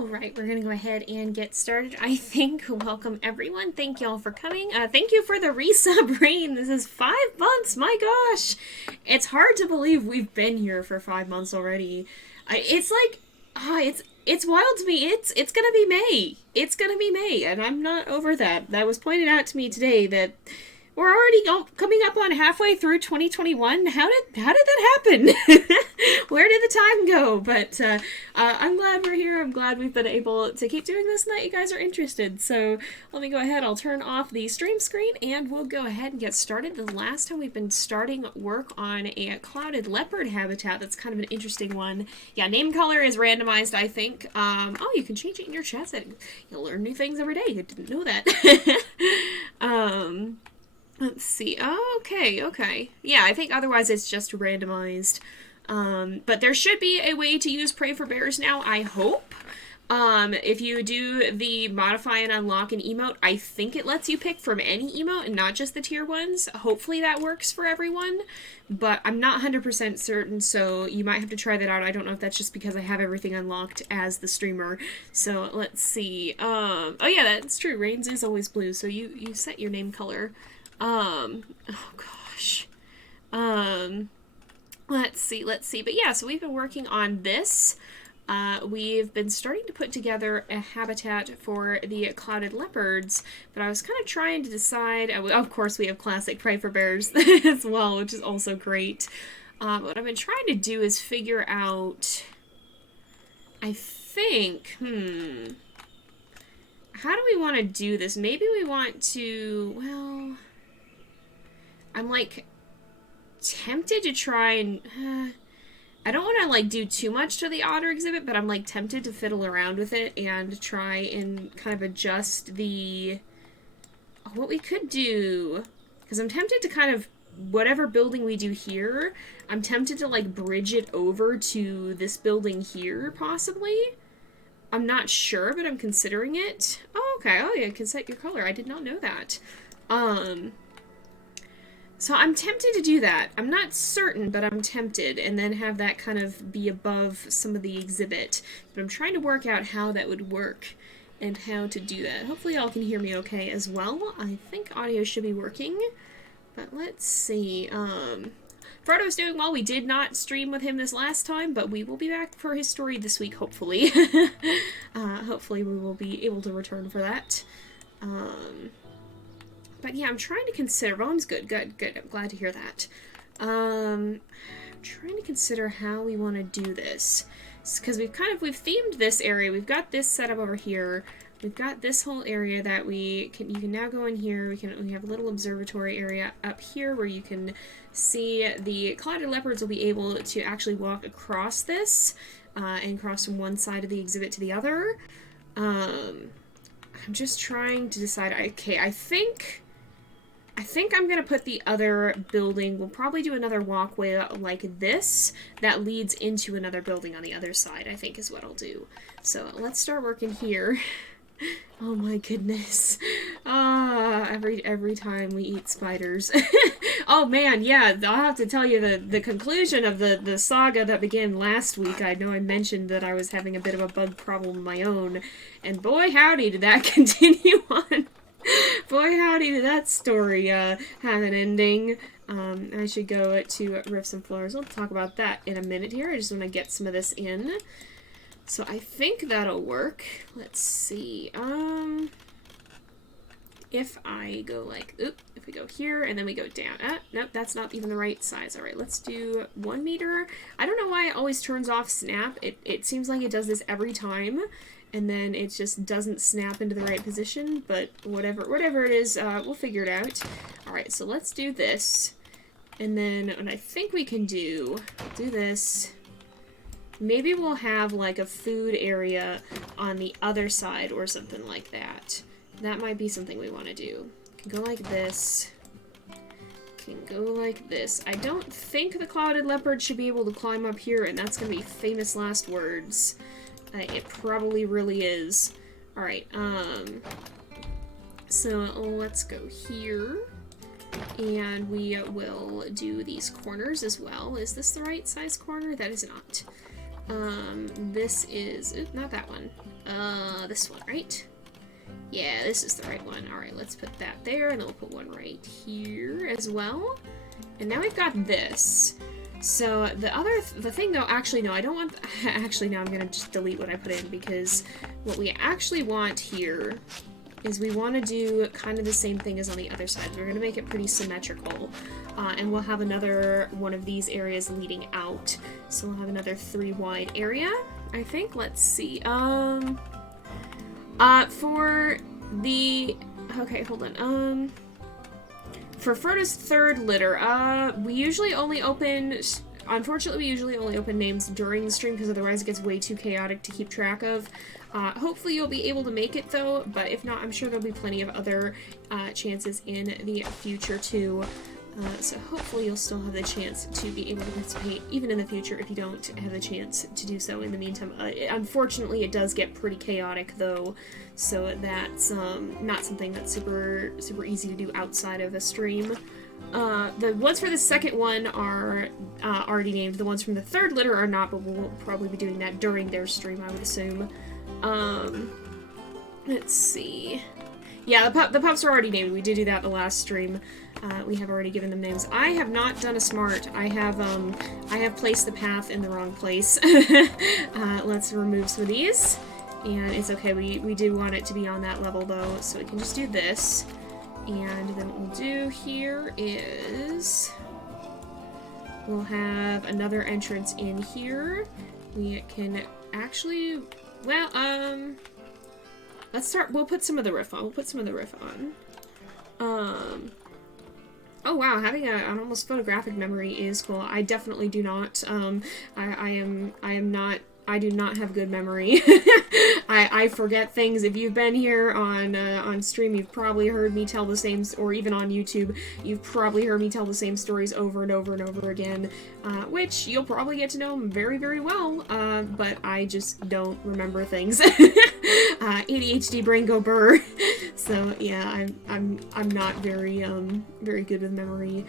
Alright, we're gonna go ahead and get started. I think. Welcome everyone. Thank y'all for coming. Thank you for the resub, Rain. This is 5 months. My gosh. It's hard to believe we've been here for 5 months already. It's like, it's wild to me. It's gonna be May. It's gonna be May, and I'm not over that. That was pointed out to me today that we're already coming up on halfway through 2021. How did that happen? Where did the time go? But I'm glad we're here. I'm glad we've been able to keep doing this and that you guys are interested. So let me go ahead. I'll turn off the stream screen and we'll go ahead and get started. The last time we've been starting work on a clouded leopard habitat. That's kind of an interesting one. Yeah, name color is randomized, I think. Oh, you can change it in your chat settings. You'll learn new things every day. You didn't know that. Let's see. Oh, okay. Yeah, I think otherwise it's just randomized. But there should be a way to use Pray for Bears now, I hope. If you do the modify and unlock an emote, I think it lets you pick from any emote and not just the tier ones. Hopefully that works for everyone, but I'm not 100% certain, so you might have to try that out. I don't know if that's just because I have everything unlocked as the streamer. So let's see. Oh yeah, that's true. Rain's is always blue, so you set your name color. Oh gosh. Let's see. But yeah, so we've been working on this. We've been starting to put together a habitat for the clouded leopards, but I was kind of trying to decide, of course we have classic Pray for Bears as well, which is also great. What I've been trying to do is figure out, I think, how do we want to do this? Maybe we want to, well, I'm like tempted to try and I don't want to like do too much to the otter exhibit, but I'm like tempted to fiddle around with it and try and kind of adjust the what we could do, because I'm tempted to kind of whatever building we do here, I'm tempted to like bridge it over to this building here possibly. I'm not sure, but I'm considering it. Oh, okay. Oh yeah, you can set your color. I did not know that. So I'm tempted to do that. I'm not certain, but I'm tempted, and then have that kind of be above some of the exhibit. But I'm trying to work out how that would work and how to do that. Hopefully y'all can hear me okay as well. I think audio should be working, but let's see. Frodo's doing well. We did not stream with him this last time, but we will be back for his story this week, hopefully. Hopefully we will be able to return for that. But yeah, I'm trying to consider. Volume's good. Good. I'm glad to hear that. I'm trying to consider how we want to do this. Because we've themed this area. We've got this set up over here. We've got this whole area that you can now go in here. We have a little observatory area up here where you can see the clouded leopards will be able to actually walk across this and cross from one side of the exhibit to the other. I'm just trying to decide. Okay, I think I'm going to put the other building, we'll probably do another walkway like this that leads into another building on the other side, I think is what I'll do. So let's start working here. Oh my goodness. Every time we eat spiders. Oh man, yeah, I'll have to tell you the conclusion of the saga that began last week. I know I mentioned that I was having a bit of a bug problem of my own, and boy howdy did that continue on. Boy howdy did that story have an ending. I should go to Rifts and Floors. We'll talk about that in a minute here. I just want to get some of this in. So I think that'll work. Let's see. If I go like, if we go here and then we go down. Nope, that's not even the right size. All right, let's do 1 meter. I don't know why it always turns off snap. It seems like it does this every time, and then it just doesn't snap into the right position, but whatever it is, we'll figure it out. All right, so let's do this. And then what I think we can do this. Maybe we'll have like a food area on the other side or something like that. That might be something we want to do. Can go like this. Can go like this. I don't think the clouded leopard should be able to climb up here, and that's going to be famous last words. It probably really is. Alright, so let's go here. And we will do these corners as well. Is this the right size corner? That is not. This is, not that one. This one, right? Yeah, this is the right one. Alright, let's put that there, and then we'll put one right here as well. And now we've got this. So the thing though, actually no, I don't want, actually no, I'm gonna just delete what I put in, because what we actually want here is we want to do kind of the same thing as on the other side. We're gonna make it pretty symmetrical, and we'll have another one of these areas leading out. So we'll have another 3 wide area, I think. Let's see. For the, okay, hold on. For Frodo's third litter, we usually only open, unfortunately, we usually only open names during the stream because otherwise it gets way too chaotic to keep track of. Hopefully you'll be able to make it though, but if not, I'm sure there'll be plenty of other chances in the future too. So hopefully you'll still have the chance to be able to participate even in the future if you don't have the chance to do so in the meantime. Unfortunately, it does get pretty chaotic though, so that's not something that's super easy to do outside of a stream. The ones for the second one are already named. The ones from the third litter are not, but we'll probably be doing that during their stream, I would assume. Let's see. Yeah, the pups are already named. We did do that the last stream. We have already given them names. I have not done a smart. I have placed the path in the wrong place. Let's remove some of these. And it's okay, we do want it to be on that level though, so we can just do this. And then what we'll do here is we'll have another entrance in here. We can actually, well, let's start, we'll put some of the roof on. Oh wow, having an almost photographic memory is cool. I definitely do not. I do not have good memory. I forget things. If you've been here on stream, you've probably heard me tell the same, or even on YouTube, you've probably heard me tell the same stories over and over and over again, which you'll probably get to know very, very well, but I just don't remember things. ADHD brain go burr. So yeah, I'm not very very good with memory.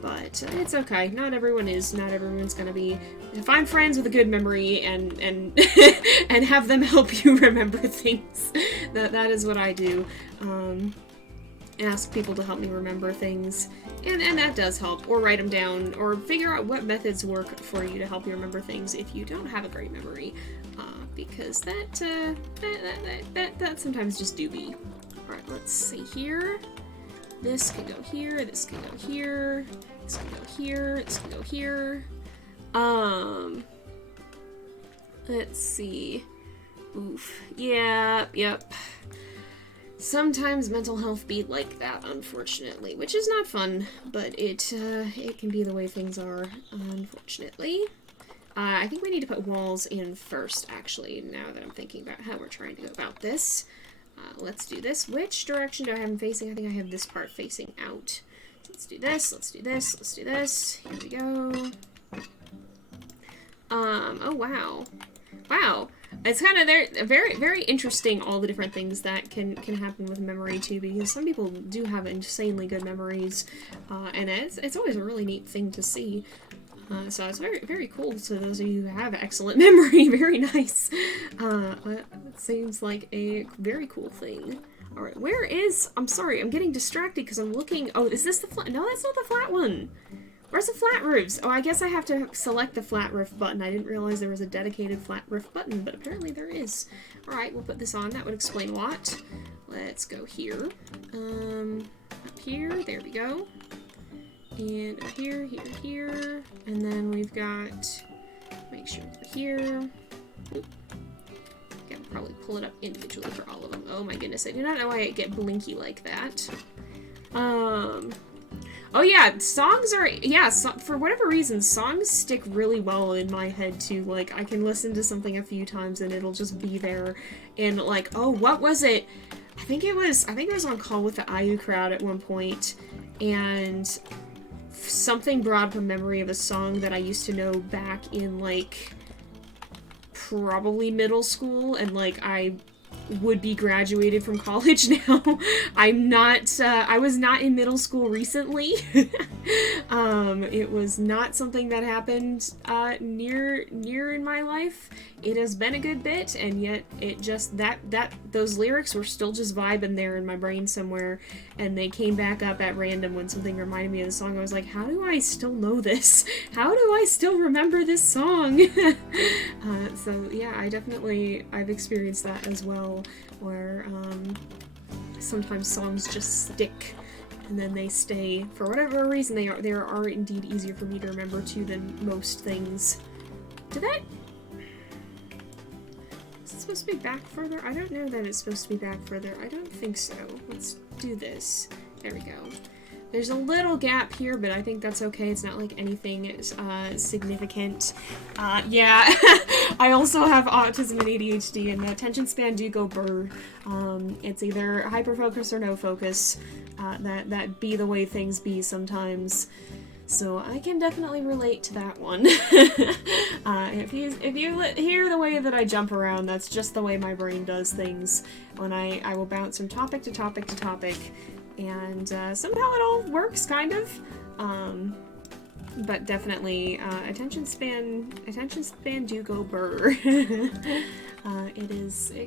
But it's okay. Not everyone is. Not everyone's gonna be. Find friends with a good memory and and have them help you remember things. That is what I do. Ask people to help me remember things, and that does help. Or write them down, or figure out what methods work for you to help you remember things if you don't have a great memory, because that sometimes just do be. All right, let's see here. This can go here, this can go here, this can go here, this can go here. Let's see. Oof. Yeah, yep. Sometimes mental health be like that, unfortunately, which is not fun, but it can be the way things are, unfortunately. I think we need to put walls in first, actually, now that I'm thinking about how we're trying to go about this. Let's do this. Which direction do I have them facing? I think I have this part facing out. So let's do this, let's do this, let's do this. Here we go. Oh wow. Wow. It's kind of very, very interesting, all the different things that can happen with memory too, because some people do have insanely good memories, and it's always a really neat thing to see. So it's very, very cool to those of you who have excellent memory. Very nice. It seems like a very cool thing. Alright, where is... I'm sorry, I'm getting distracted because I'm looking... Oh, is this the flat... No, that's not the flat one. Where's the flat roofs? Oh, I guess I have to select the flat roof button. I didn't realize there was a dedicated flat roof button, but apparently there is. Alright, we'll put this on. That would explain a lot. Let's go here. Up here. There we go. And here, here, here, and then we've got, make sure we're here. Oop. I can probably pull it up individually for all of them. Oh my goodness, I do not know why I get blinky like that. Oh yeah, songs are, yeah, for whatever reason, songs stick really well in my head too. Like, I can listen to something a few times and it'll just be there, and like, oh, what was it? I think it was on Call with the IU crowd at one point, and something brought up a memory of a song that I used to know back in, like, probably middle school, and, like, I would be graduated from college now. I'm not, I was not in middle school recently. It was not something that happened, near in my life. It has been a good bit, and yet it just, those lyrics were still just vibing there in my brain somewhere, and they came back up at random when something reminded me of the song. I was like, how do I still know this? How do I still remember this song? So yeah, I've experienced that as well, where, sometimes songs just stick, and then they stay, for whatever reason, they are indeed easier for me to remember too than most things. Did that... Is it supposed to be back further? I don't know that it's supposed to be back further. I don't think so. Let's do this. There we go. There's a little gap here, but I think that's okay. It's not like anything significant. Yeah, I also have autism and ADHD, and the attention span do go burr. It's either hyperfocus or no focus. That be the way things be sometimes. So I can definitely relate to that one. If you hear the way that I jump around, that's just the way my brain does things. When I will bounce from topic to topic to topic. And somehow it all works, kind of. But definitely, attention span do go burr. It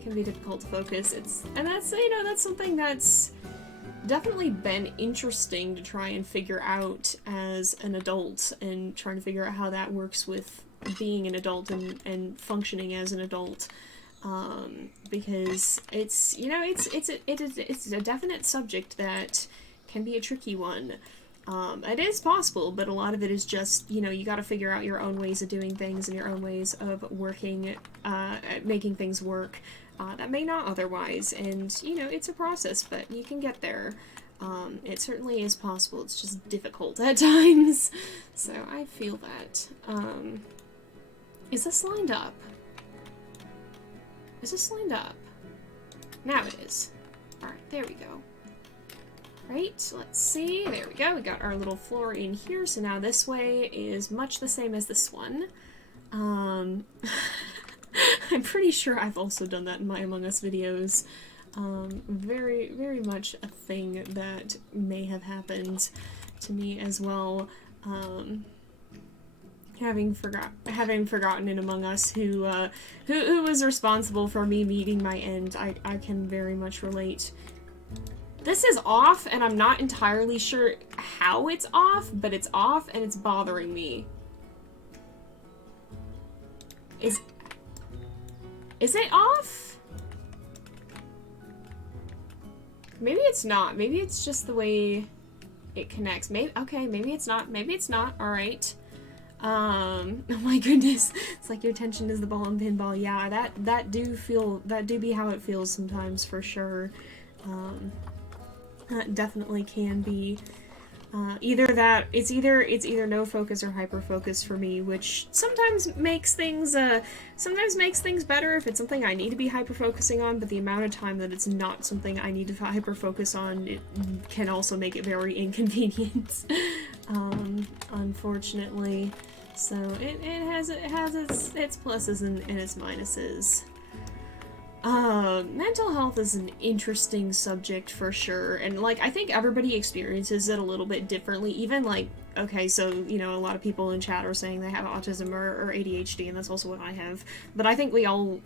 can be difficult to focus. And that's, you know, that's something that's definitely been interesting to try and figure out as an adult, and trying to figure out how that works with being an adult and functioning as an adult. Because it's, you know, it's a definite subject that can be a tricky one. It is possible, but a lot of it is just, you know, you gotta figure out your own ways of doing things and your own ways of working, making things work, that may not otherwise, and, you know, it's a process, but you can get there. It certainly is possible, it's just difficult at times, so I feel that. Is this lined up? Is this lined up? Now it is. Alright, there we go. Right, let's see. There we go. We got our little floor in here, so now this way is much the same as this one. I'm pretty sure I've also done that in my Among Us videos. Very, very much a thing that may have happened to me as well. Having forgotten in Among Us who was responsible for me meeting my end, I can very much relate. This is off, and I'm not entirely sure how it's off, but it's off, and it's bothering me. Is it off? Maybe it's not. Maybe it's just the way it connects. Okay, maybe it's not. Maybe it's not. Alright. Oh my goodness. It's like your attention is the ball in pinball. Yeah, that do be how it feels sometimes, for sure. That definitely can be. It's either no focus or hyper focus for me, which sometimes makes things better if it's something I need to be hyper focusing on, but the amount of time that it's not something I need to hyper focus on, it can also make it very inconvenient. Unfortunately. So it has its pluses and its minuses. Mental health is an interesting subject for sure, and like I think everybody experiences it a little bit differently. Even like, okay, so you know, a lot of people in chat are saying they have autism or ADHD, and that's also what I have. But I think we all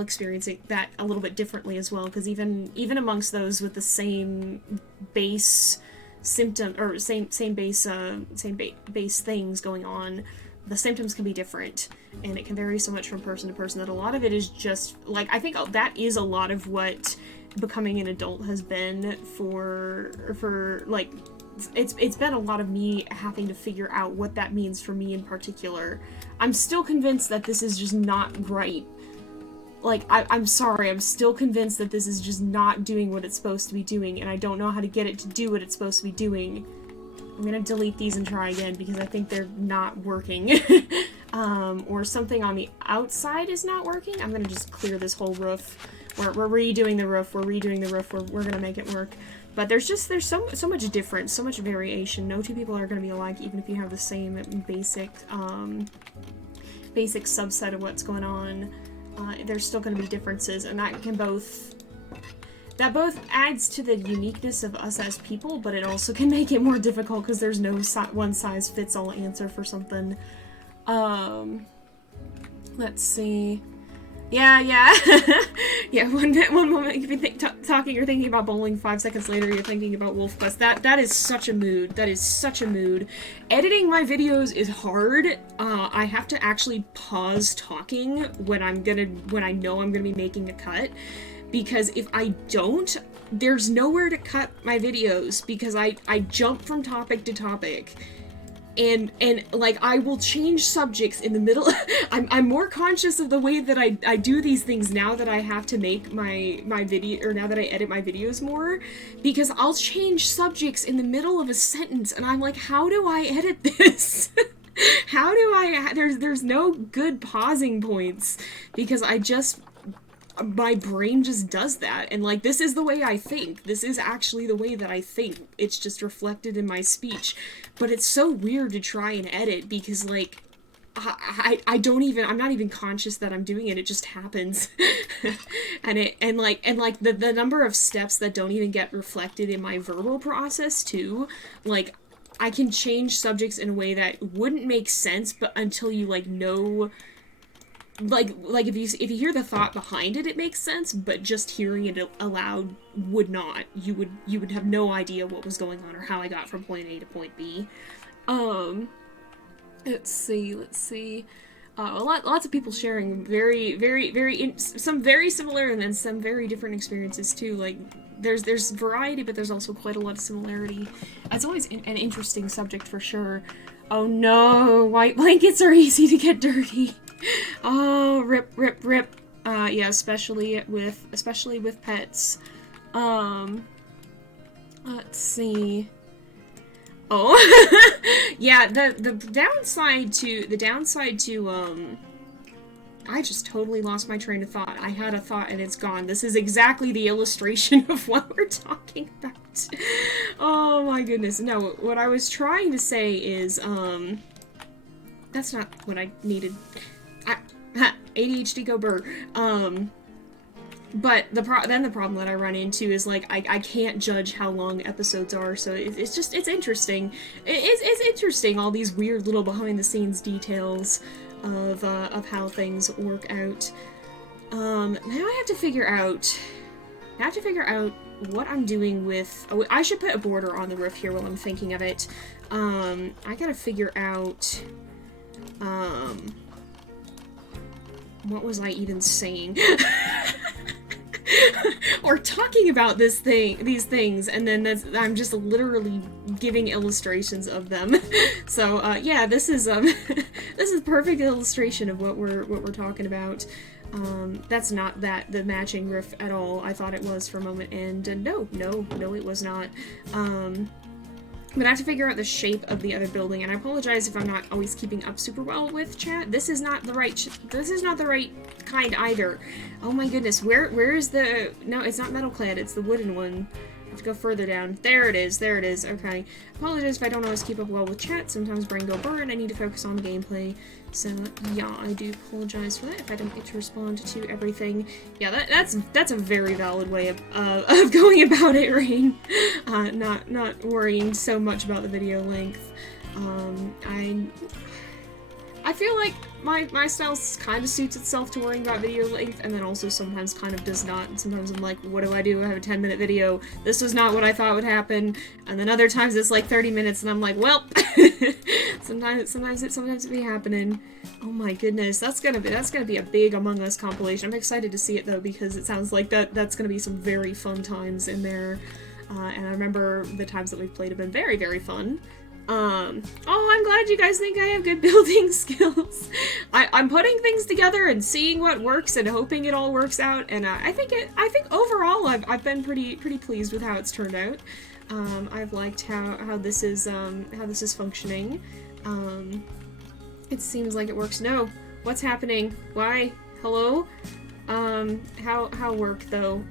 experience that a little bit differently as well, because even amongst those with the same base symptom or same base things going on, the symptoms can be different, and it can vary so much from person to person that a lot of it is just, like, I think that is a lot of what becoming an adult has been for like, it's been a lot of me having to figure out what that means for me in particular. I'm still convinced that this is just not right. Like, I'm sorry, I'm still convinced that this is just not doing what it's supposed to be doing, and I don't know how to get it to do what it's supposed to be doing. I'm gonna delete these and try again because I think they're not working. Or something on the outside is not working. I'm gonna just clear this whole roof. We're redoing the roof, we're gonna make it work. But there's so much difference, so much variation. No two people are gonna be alike, even if you have the same basic subset of what's going on. there's still going to be differences, and that both adds to the uniqueness of us as people, but it also can make it more difficult because there's no one-size-fits-all answer for something. Let's see. Yeah. Yeah, one moment you be talking, you're thinking about bowling, 5 seconds later you're thinking about Wolf Quest. That is such a mood. That is such a mood. Editing my videos is hard. I have to actually pause talking when I know I'm gonna be making a cut. Because if I don't, there's nowhere to cut my videos because I jump from topic to topic. And like, I will change subjects in the middle. I'm more conscious of the way that I do these things now that I have to make my video, or now that I edit my videos more, because I'll change subjects in the middle of a sentence, and I'm like, how do I edit this? How do I, there's no good pausing points, because my brain just does that, and like, this is the way I think. This is actually the way that I think. It's just reflected in my speech. But it's so weird to try and edit because, like, I'm not even conscious that I'm doing it. It just happens. and the number of steps that don't even get reflected in my verbal process too. Like, I can change subjects in a way that wouldn't make sense, but until you, like, know, like if you hear the thought behind it, it makes sense, but just hearing it aloud would not. You would have no idea what was going on or how I got from point A to point B. Let's see. Lots of people sharing some very similar and then some very different experiences too. Like, there's variety, but there's also quite a lot of similarity. It's always an interesting subject for sure. Oh no, white blankets are easy to get dirty. Oh, rip. Yeah, especially with pets. Let's see. Oh, yeah, the downside to, I just totally lost my train of thought. I had a thought and it's gone. This is exactly the illustration of what we're talking about. Oh my goodness. No, what I was trying to say is, that's not what I needed. ADHD go burr. But then the problem that I run into is, like, I can't judge how long episodes are, so it's interesting. It's interesting, all these weird little behind-the-scenes details of how things work out. Now I have to figure out what I'm doing with... Oh, I should put a border on the roof here while I'm thinking of it. I gotta figure out... what was I even saying? Or talking about these things, and then I'm just literally giving illustrations of them. So yeah, this is perfect illustration of what we're talking about. That's not the matching roof at all. I thought it was for a moment, and no, it was not. But I have to figure out the shape of the other building, and I apologize if I'm not always keeping up super well with chat. This is not the right kind either. Oh my goodness, where is the... No, it's not metal clad, it's the wooden one. I have to go further down. There it is, okay. Apologize if I don't always keep up well with chat. Sometimes brain go burn, I need to focus on the gameplay. So, yeah, I do apologize for that if I don't get to respond to everything. Yeah, that's a very valid way of going about it, Rain. Not worrying so much about the video length. I feel like my style kind of suits itself to worrying about video length, and then also sometimes kind of does not, and sometimes I'm like, what do? I have a 10-minute video, this was not what I thought would happen, and then other times it's like 30 minutes, and I'm like, well, sometimes it be happening. Oh my goodness, that's gonna be a big Among Us compilation. I'm excited to see it though, because it sounds like that's gonna be some very fun times in there, and I remember the times that we've played have been very, very fun. Oh, I'm glad you guys think I have good building skills. I'm putting things together and seeing what works and hoping it all works out, and I think overall I've been pretty pleased with how it's turned out. I've liked how this is functioning. It seems like it works. No, what's happening? Why? Hello? How work though?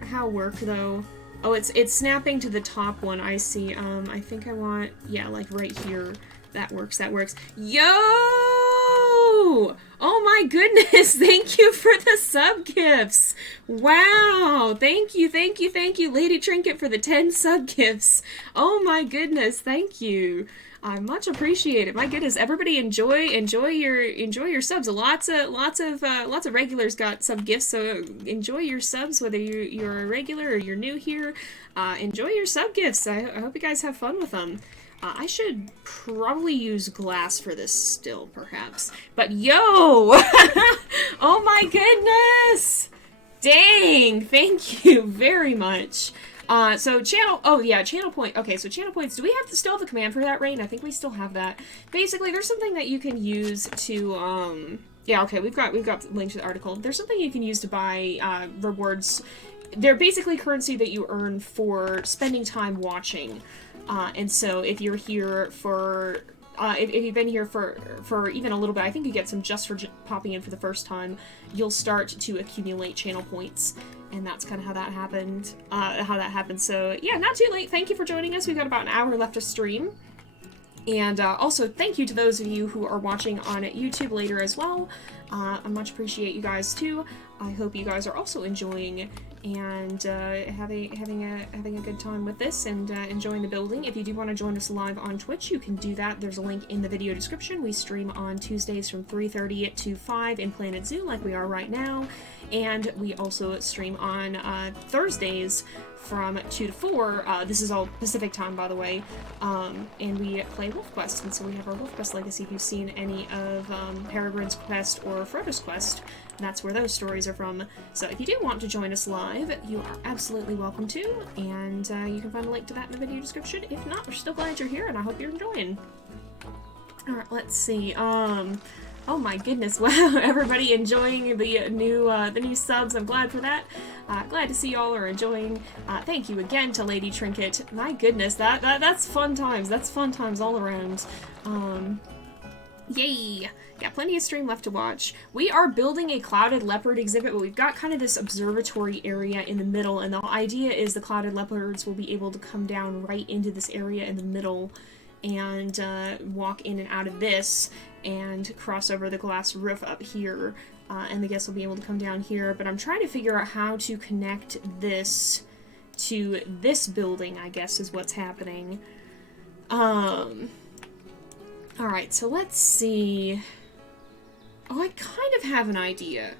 Oh, it's snapping to the top one, I see. I think I want, yeah, like right here. That works. Yo! you! Oh my goodness, thank you for the sub gifts! Wow! Thank you, thank you, thank you, Lady Trinket, for the 10 sub gifts. Oh my goodness, thank you. I much appreciate it. My goodness, everybody enjoy your subs. Lots of regulars got sub gifts, so enjoy your subs, whether you're a regular or you're new here. Enjoy your sub gifts. I hope you guys have fun with them. I should probably use glass for this still, perhaps. But yo! Oh my goodness! Dang! Thank you very much. So channel point. Okay, so channel points. Do we still have the command for that, Rain? I think we still have that. Basically, there's something that you can use to, yeah, okay, we've got the link to the article. There's something you can use to buy, rewards. They're basically currency that you earn for spending time watching. And so if you're here for, if you've been here for even a little bit, I think you get some just for popping in for the first time, you'll start to accumulate channel points. And that's kind of how that happened. So yeah, not too late. Thank you for joining us. We've got about an hour left to stream. And also thank you to those of you who are watching on YouTube later as well. I much appreciate you guys too. I hope you guys are also enjoying and having a good time with this and enjoying the building. If you do want to join us live on Twitch, you can do that. There's a link in the video description. We stream on Tuesdays from 3:30 to 5 in Planet Zoo, like we are right now, and we also stream on Thursdays from 2 to 4. This is all Pacific time, by the way, and we play Wolf Quest, and so we have our Wolf Quest Legacy. If you've seen any of Peregrine's Quest or Frodo's Quest, that's where those stories are from. So if you do want to join us live, you are absolutely welcome to, and you can find a link to that in the video description. If not, we're still glad you're here, and I hope you're enjoying. Alright, let's see. Oh my goodness, wow, everybody enjoying the new subs. I'm glad for that. Glad to see y'all are enjoying. Thank you again to Lady Trinket. My goodness, that's fun times. That's fun times all around. Yay! Got plenty of stream left to watch. We are building a clouded leopard exhibit, but we've got kind of this observatory area in the middle, and the idea is the clouded leopards will be able to come down right into this area in the middle and walk in and out of this and cross over the glass roof up here, and the guests will be able to come down here. But I'm trying to figure out how to connect this to this building, I guess, is what's happening. Alright, so let's see. Oh, I kind of have an idea.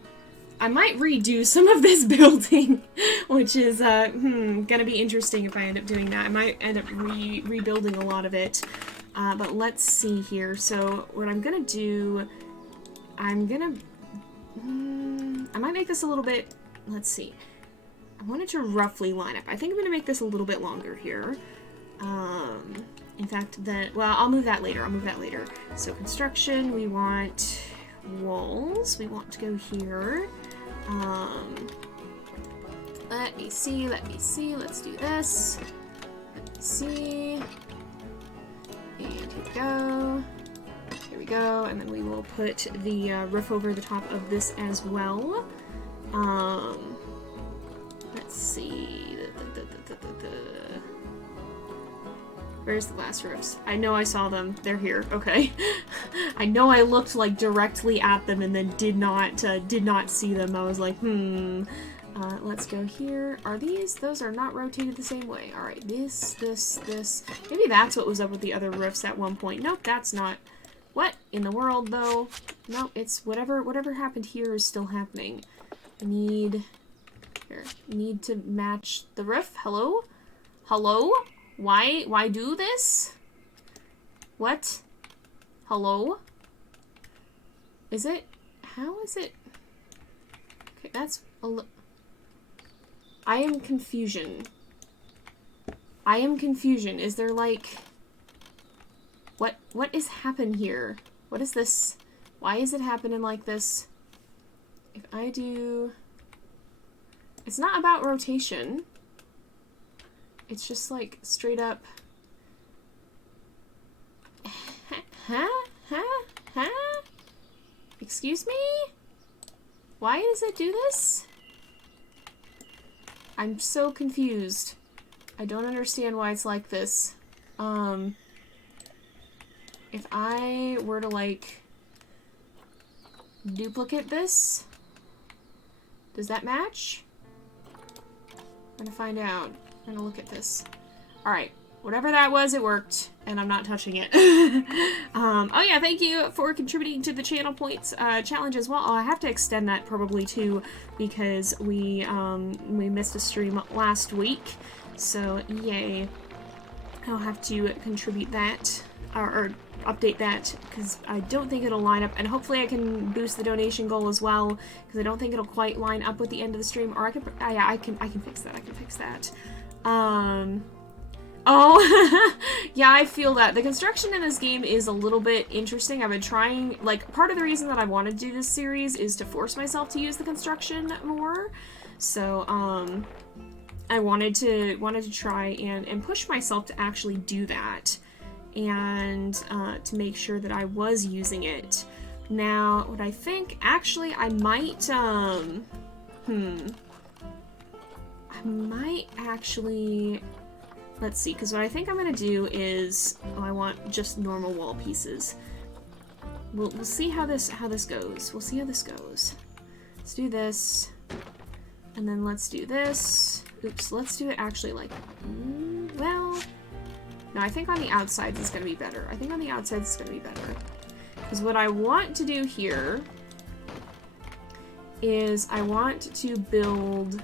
I might redo some of this building, which is, gonna be interesting if I end up doing that. I might end up rebuilding a lot of it. But let's see here. So, what I'm gonna do, I might make this a little bit, let's see. I want it to roughly line up. I think I'm gonna make this a little bit longer here. In fact, well, I'll move that later. So, construction, we want walls. We want to go here. Let me see. Let's do this. Let me see. And here we go. And then we will put the roof over the top of this as well. Let's see. Where's the glass roofs? I know I saw them. They're here. Okay. I know I looked like directly at them and then did not see them. I was like, let's go here. Are these? Those are not rotated the same way. All right. This. Maybe that's what was up with the other roofs at one point. Nope, that's not. What in the world, though? Nope, it's whatever happened here is still happening. I need to match the roof. Hello? Why do this? What? Hello? Is it? How is it? Okay, that's I am confusion. Is there like... What is happening here? What is this? Why is it happening like this? If I do... It's not about rotation. It's just like straight up. Huh? Excuse me? Why does it do this? I'm so confused. I don't understand why it's like this. If I were to like duplicate this. Does that match? I'm gonna find out. I'm gonna look at this. Alright. Whatever that was, it worked, and I'm not touching it. Oh yeah, thank you for contributing to the channel points challenge as well. Oh, I have to extend that probably too, because we missed a stream last week. So yay, I'll have to contribute that or update that, because I don't think it'll line up, and hopefully I can boost the donation goal as well, because I don't think it'll quite line up with the end of the stream. Or I can, yeah, I can fix that. I can fix that. Oh, yeah, I feel that. The construction in this game is a little bit interesting. I've been trying, like, part of the reason that I want to do this series is to force myself to use the construction more. So, I wanted to try and push myself to actually do that, and to make sure that I was using it. Now, what I think, actually, I might, I might actually... Let's see, because what I think I'm going to do is... Oh, I want just normal wall pieces. We'll see how this goes. We'll see how this goes. Let's do this. And then let's do this. Oops, let's do it actually like... well... No, I think on the outsides it's going to be better. I think on the outsides it's going to be better. Because what I want to do here is I want to build...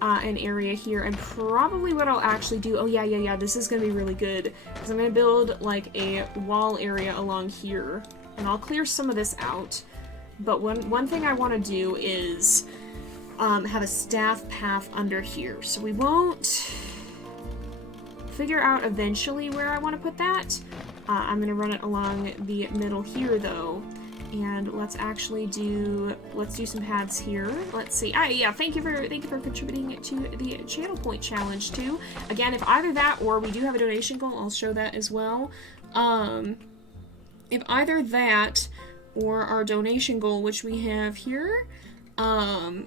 an area here, and probably what I'll actually do... Oh, yeah, this is gonna be really good, because I'm gonna build, like, a wall area along here, and I'll clear some of this out, but one thing I want to do is have a staff path under here, so we won't figure out eventually where I want to put that. I'm gonna run it along the middle here, though. And let's actually do some paths here. Let's see. Yeah, thank you for contributing to the channel point challenge too. Again, if either that or we do have a donation goal, I'll show that as well. If either that or our donation goal, which we have here,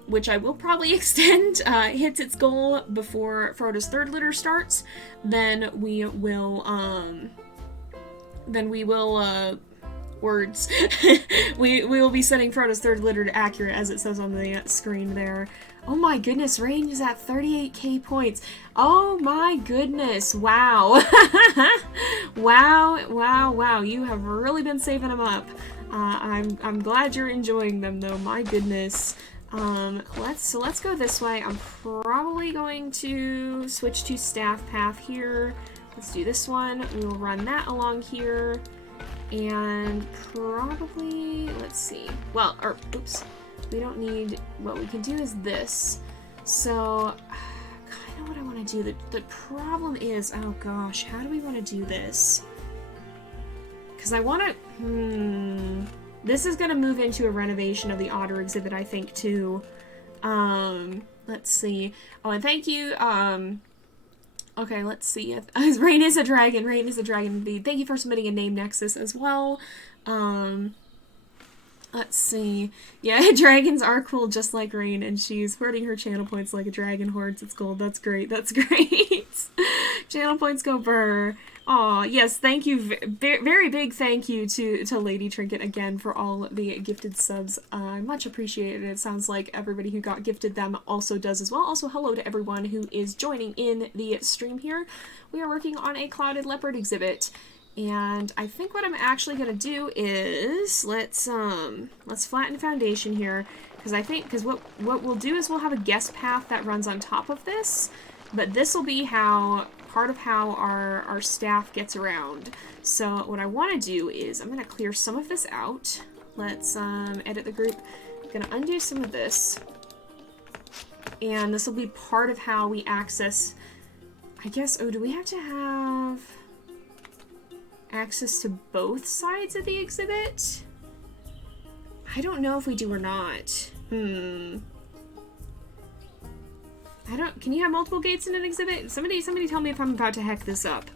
which I will probably extend, hits its goal before Frodo's third litter starts, then we will words. we will be setting Frodo's third litter to accurate, as it says on the screen there. Oh my goodness, Rain is at 38k points. Oh my goodness, wow. wow, you have really been saving them up. I'm glad you're enjoying them though, my goodness. Let's go this way. I'm probably going to switch to staff path here. Let's do this one. We will run that along here. And probably, let's see, well, or, oops, we don't need, what we can do is this. So, kind of what I want to do, the problem is, oh gosh, how do we want to do this? Because I want to, this is going to move into a renovation of the otter exhibit, I think, too. Let's see. Oh, and thank you, okay, let's see. Rain is a dragon. Rain is a dragon indeed. Thank you for submitting a name nexus as well. Let's see. Yeah, dragons are cool just like Rain, and she's hoarding her channel points like a dragon hoards its gold. That's great. That's great. Channel points go burr. Aw, yes, thank you. Very big thank you to Lady Trinket again for all the gifted subs. Much appreciated. It sounds like everybody who got gifted them also does as well. Also, hello to everyone who is joining in the stream here. We are working on a clouded leopard exhibit, and I think what I'm actually gonna do is let's flatten foundation here, because what we'll do is we'll have a guest path that runs on top of this, but this will be part of how our staff gets around. So what I want to do is I'm going to clear some of this out. Let's edit the group. I'm going to undo some of this. And this will be part of how we access, I guess, oh, do we have to have access to both sides of the exhibit? I don't know if we do or not. Can you have multiple gates in an exhibit? Somebody tell me if I'm about to heck this up.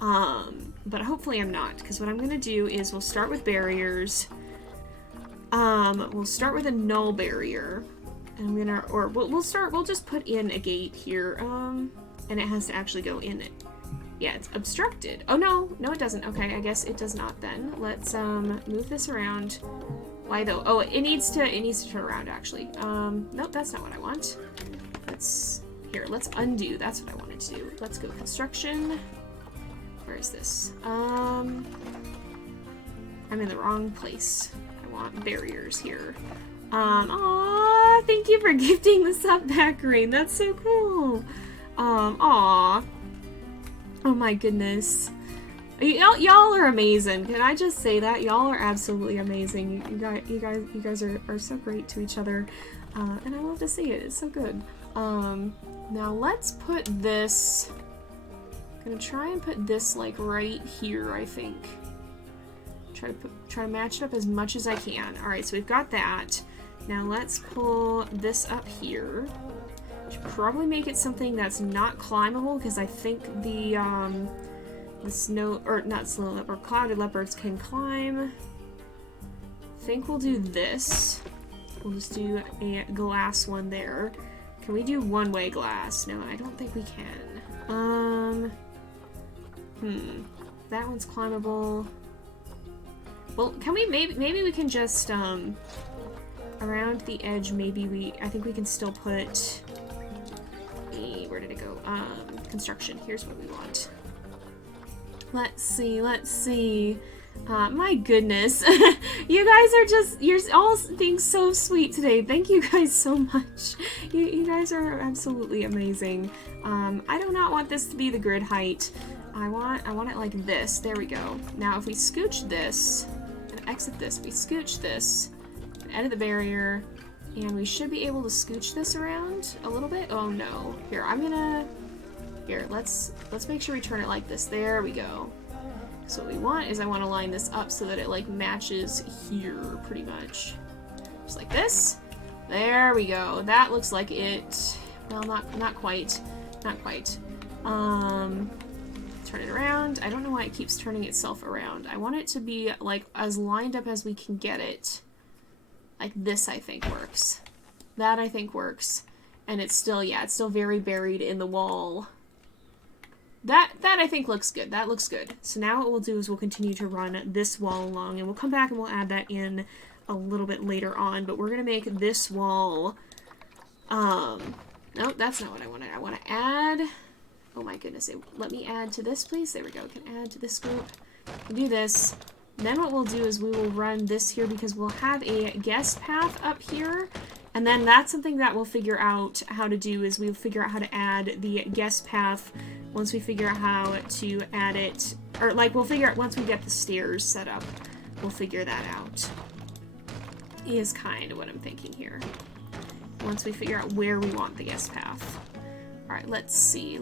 But hopefully I'm not, because what I'm gonna do is we'll start with barriers. We'll start with a null barrier. And we'll just put in a gate here. And it has to actually go in it. Yeah, it's obstructed. Oh no, it doesn't. Okay, I guess it does not then. Let's move this around. Why though? Oh, it needs to turn around actually. Nope, that's not what I want. Let's undo. That's what I wanted to do. Let's go construction. Where is this? I'm in the wrong place. I want barriers here. Aw, thank you for gifting the sub back, Rain. That's so cool. Aw. Oh my goodness. Y'all are amazing. Can I just say that? Y'all are absolutely amazing. You guys are so great to each other. And I love to see it. It's so good. Now let's put this... I'm gonna try and put this like right here, I think. Try to match it up as much as I can. Alright, so we've got that. Now let's pull this up here. Should probably make it something that's not climbable, because I think the clouded leopards can climb. I think we'll do this. We'll just do a glass one there. Can we do one-way glass? No, I don't think we can. That one's climbable. Well, can we maybe we can just around the edge, I think we can still put where did it go? Construction. Here's what we want. Let's see. My goodness. You guys you're all being so sweet today. Thank you guys so much. You guys are absolutely amazing. I do not want this to be the grid height. I want it like this. There we go. Now if we scooch this and exit this, we scooch this and edit the barrier, and we should be able to scooch this around a little bit. Oh no. Here, let's make sure we turn it like this. There we go. So what we want is I want to line this up so that it like matches here pretty much. Just like this. There we go. That looks like it. Well, not quite. Not quite. Turn it around. I don't know why it keeps turning itself around. I want it to be like as lined up as we can get it. Like this, I think works. That I think works. And it's still, yeah, it's still very buried in the wall. That I think looks good. That looks good. So now what we'll do is we'll continue to run this wall along, and we'll come back and we'll add that in a little bit later on, but we're gonna make this wall, no, that's not what I wanted. I want to add, oh my goodness, let me add to this, please. There we go. Can add to this group. Do this. Then what we'll do is we will run this here, because we'll have a guest path up here. And then that's something that we'll figure out how to do, is we'll figure out how to add the guest path once we figure out how to add it, or like we'll figure out once we get the stairs set up, we'll figure that out. Is kind of what I'm thinking here. Once we figure out where we want the guest path. Alright, let's see.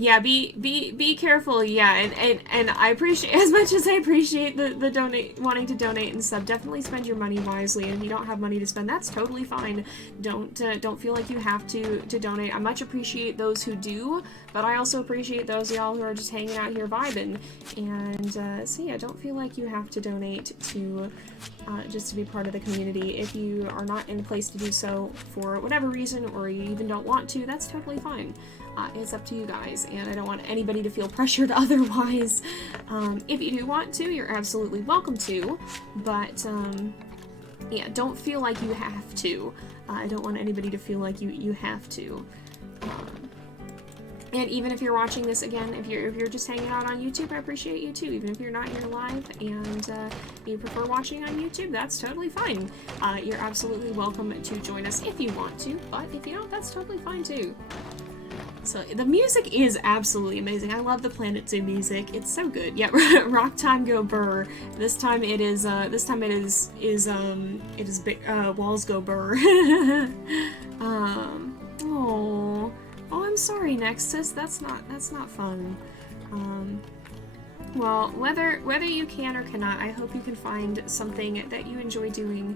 Yeah, be careful, yeah, and I appreciate, as much as I appreciate the wanting to donate and sub, definitely spend your money wisely, and if you don't have money to spend, that's totally fine. Don't feel like you have to donate. I much appreciate those who do, but I also appreciate those of y'all who are just hanging out here vibing, and so yeah, don't feel like you have to donate to just to be part of the community. If you are not in a place to do so for whatever reason, or you even don't want to, that's totally fine. It's up to you guys, and I don't want anybody to feel pressured otherwise. If you do want to, you're absolutely welcome to, but yeah, don't feel like you have to. I don't want anybody to feel like you have to. And even if you're watching this again, if you're just hanging out on YouTube, I appreciate you too. Even if you're not here live and you prefer watching on YouTube, that's totally fine. You're absolutely welcome to join us if you want to, but if you don't, that's totally fine too. So the music is absolutely amazing. I love the Planet Zoo music. It's so good. Yeah, Rock Time Go Burr. This time it is Walls Go Burr. Oh, I'm sorry, Nexus. That's not fun. Well, whether you can or cannot, I hope you can find something that you enjoy doing.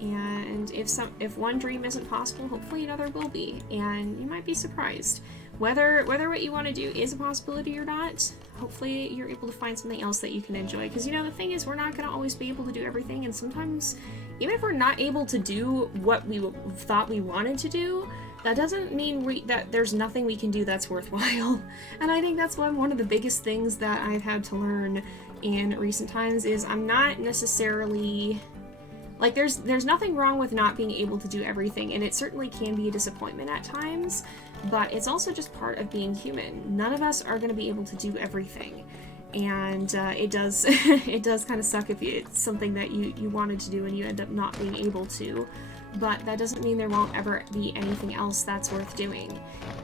And if one dream isn't possible, hopefully another will be, and you might be surprised. Whether what you want to do is a possibility or not, hopefully you're able to find something else that you can enjoy. Because, you know, the thing is, we're not going to always be able to do everything, and sometimes, even if we're not able to do what we thought we wanted to do, that doesn't mean that there's nothing we can do that's worthwhile. And I think that's one of the biggest things that I've had to learn in recent times is I'm not necessarily... Like, there's nothing wrong with not being able to do everything, and it certainly can be a disappointment at times, but it's also just part of being human. None of us are going to be able to do everything, and it does it does kind of suck if it's something that you wanted to do and you end up not being able to, but that doesn't mean there won't ever be anything else that's worth doing.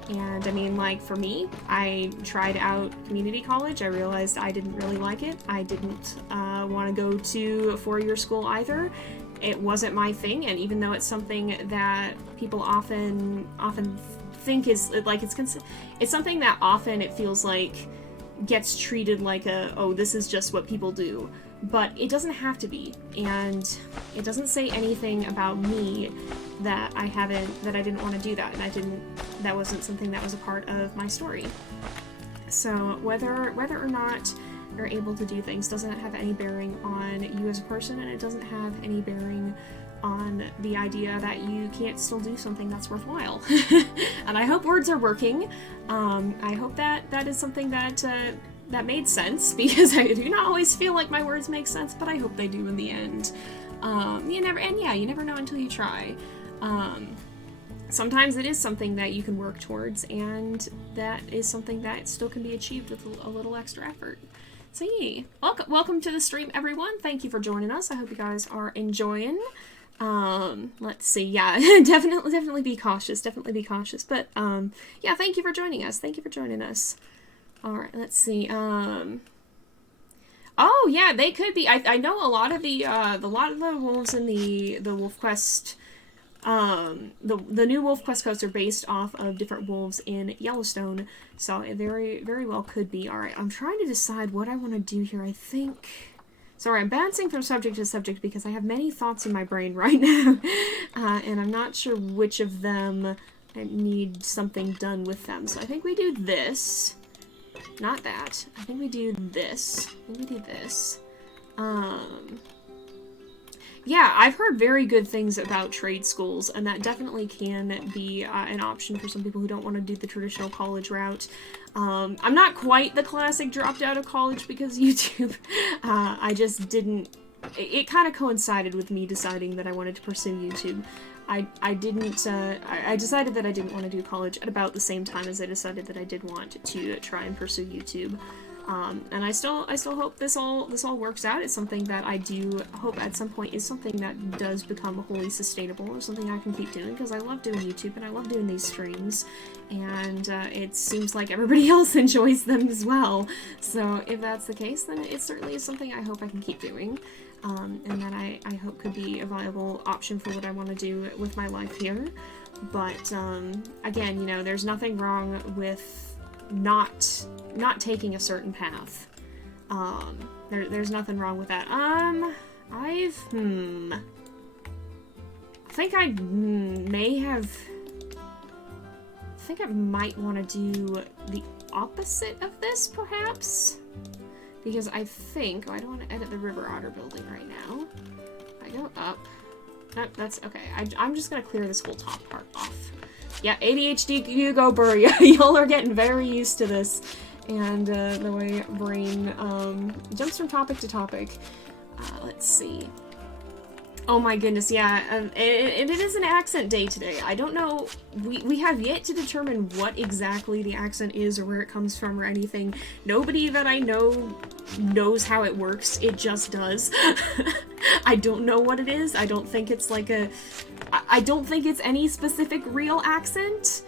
And I mean, like, for me, I tried out community college. I realized I didn't really like it. I didn't want to go to a four-year school either. It wasn't my thing, and even though it's something that people often think is, like, it's something that often it feels like gets treated like oh, this is just what people do. But it doesn't have to be, and it doesn't say anything about me that I didn't want to do that, and that wasn't something that was a part of my story. So whether or not you're able to do things doesn't have any bearing on you as a person, and it doesn't have any bearing on the idea that you can't still do something that's worthwhile. And I hope words are working. I hope that is something that made sense, because I do not always feel like my words make sense, but I hope they do in the end. You never know until you try. Sometimes it is something that you can work towards, and that is something that still can be achieved with a little extra effort. So yeah, welcome to the stream, everyone. Thank you for joining us. I hope you guys are enjoying. Let's see. Yeah, definitely be cautious. Definitely be cautious. But yeah, thank you for joining us. Thank you for joining us. All right, let's see. Oh yeah, they could be. I know a lot of the wolves in the Wolf Quest. The new Wolf Quest codes are based off of different wolves in Yellowstone, so it very well could be. Alright, I'm trying to decide what I want to do here. I think... Sorry, I'm bouncing from subject to subject because I have many thoughts in my brain right now, and I'm not sure which of them need something done with them. So I think we do this. Not that. I think we do this. I think we do this. Yeah, I've heard very good things about trade schools, and that definitely can be an option for some people who don't want to do the traditional college route. I'm not quite the classic dropped out of college because of YouTube. I just didn't... It kind of coincided with me deciding that I wanted to pursue YouTube. I decided that I didn't want to do college at about the same time as I decided that I did want to try and pursue YouTube. And I still hope this all works out. It's something that I do hope at some point is something that does become wholly sustainable, or something I can keep doing, because I love doing YouTube and I love doing these streams, and it seems like everybody else enjoys them as well. So if that's the case, then it certainly is something I hope I can keep doing, and that I hope could be a viable option for what I want to do with my life here. But again, you know, there's nothing wrong with not taking a certain path. There's nothing wrong with that. I think I might want to do the opposite of this, perhaps, because I think... Oh, I don't want to edit the river otter building right now. I go up. Nope, that's okay. I'm just gonna clear this whole top part off. Yeah, ADHD, you go, Burry. Y'all are getting very used to this. And the way brain jumps from topic to topic. Let's see. Oh my goodness, yeah. It is an accent day today. I don't know. We have yet to determine what exactly the accent is or where it comes from or anything. Nobody that I know knows how it works. It just does. I don't know what it is. I don't think it's like I don't think it's any specific real accent.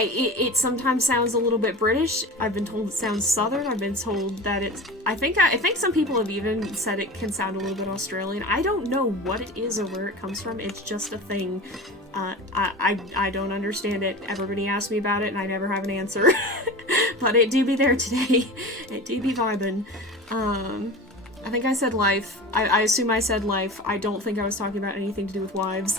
It sometimes sounds a little bit British. I've been told it sounds Southern. I've been told that it's... I think some people have even said it can sound a little bit Australian. I don't know what it is or where it comes from. It's just a thing. I don't understand it. Everybody asks me about it, and I never have an answer. But it do be there today. It do be vibing. I think I said life. I assume I said life. I don't think I was talking about anything to do with wives.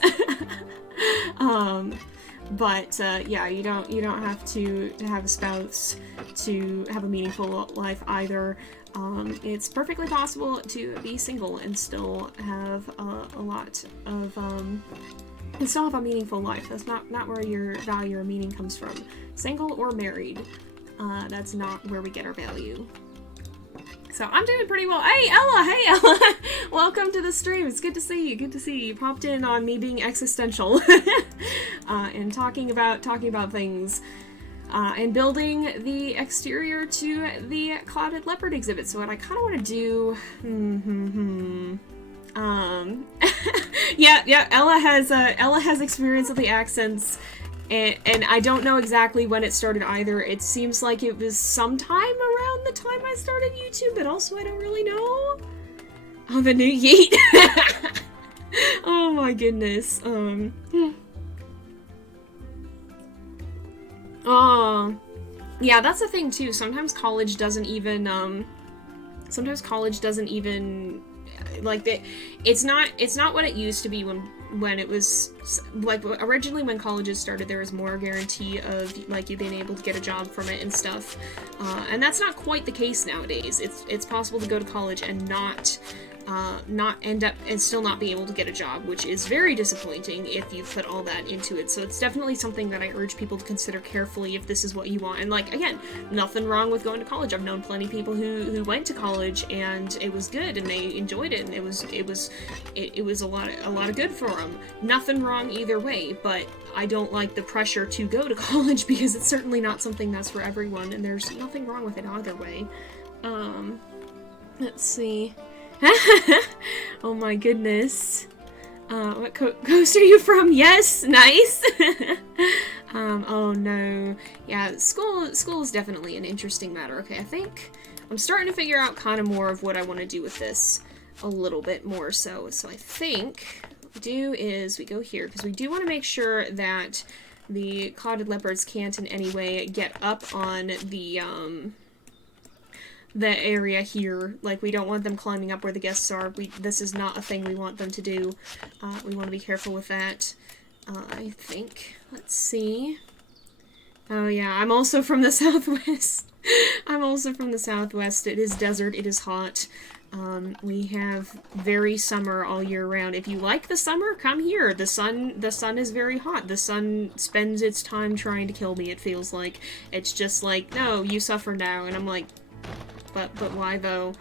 But yeah, you don't have to have a spouse to have a meaningful life either. It's perfectly possible to be single and still have a lot of and still have a meaningful life. That's not where your value or meaning comes from. Single or married, that's not where we get our value. So I'm doing pretty well. Hey Ella, welcome to the stream. It's good to see you. Good to see you. You popped in on me being existential and talking about things and building the exterior to the Clouded Leopard exhibit. So what I kind of want to do, yeah. Ella has experience with the accents. And I don't know exactly when it started either. It seems like it was sometime around the time I started YouTube, but also I don't really know. Oh, the new Yeet. Oh my goodness. Oh, yeah, that's the thing too. Sometimes college doesn't even, like, it's not what it used to be when it was, like, originally when colleges started, there was more guarantee of, like, you being able to get a job from it and stuff, and that's not quite the case nowadays. It's possible to go to college and not end up and still not be able to get a job, which is very disappointing if you put all that into it. So it's definitely something that I urge people to consider carefully if this is what you want. And, like, again, nothing wrong with going to college. I've known plenty of people who went to college and it was good and they enjoyed it and it was a lot of good for them. Nothing wrong either way, but I don't like the pressure to go to college because it's certainly not something that's for everyone, and there's nothing wrong with it either way. Let's see. Oh my goodness. What coast are you from? Yes, nice. Oh no. Yeah, school is definitely an interesting matter. Okay, I think I'm starting to figure out kind of more of what I want to do with this a little bit more so. So I think what we do is we go here because we do want to make sure that the Clouded Leopards can't in any way get up on the area here. Like, we don't want them climbing up where the guests are. This is not a thing we want them to do. We want to be careful with that. I think. Let's see. Oh yeah, I'm also from the Southwest. I'm also from the Southwest. It is desert. It is hot. We have very summer all year round. If you like the summer, come here. The sun is very hot. The sun spends its time trying to kill me, it feels like. It's just like, no, you suffer now. And I'm like, but why though?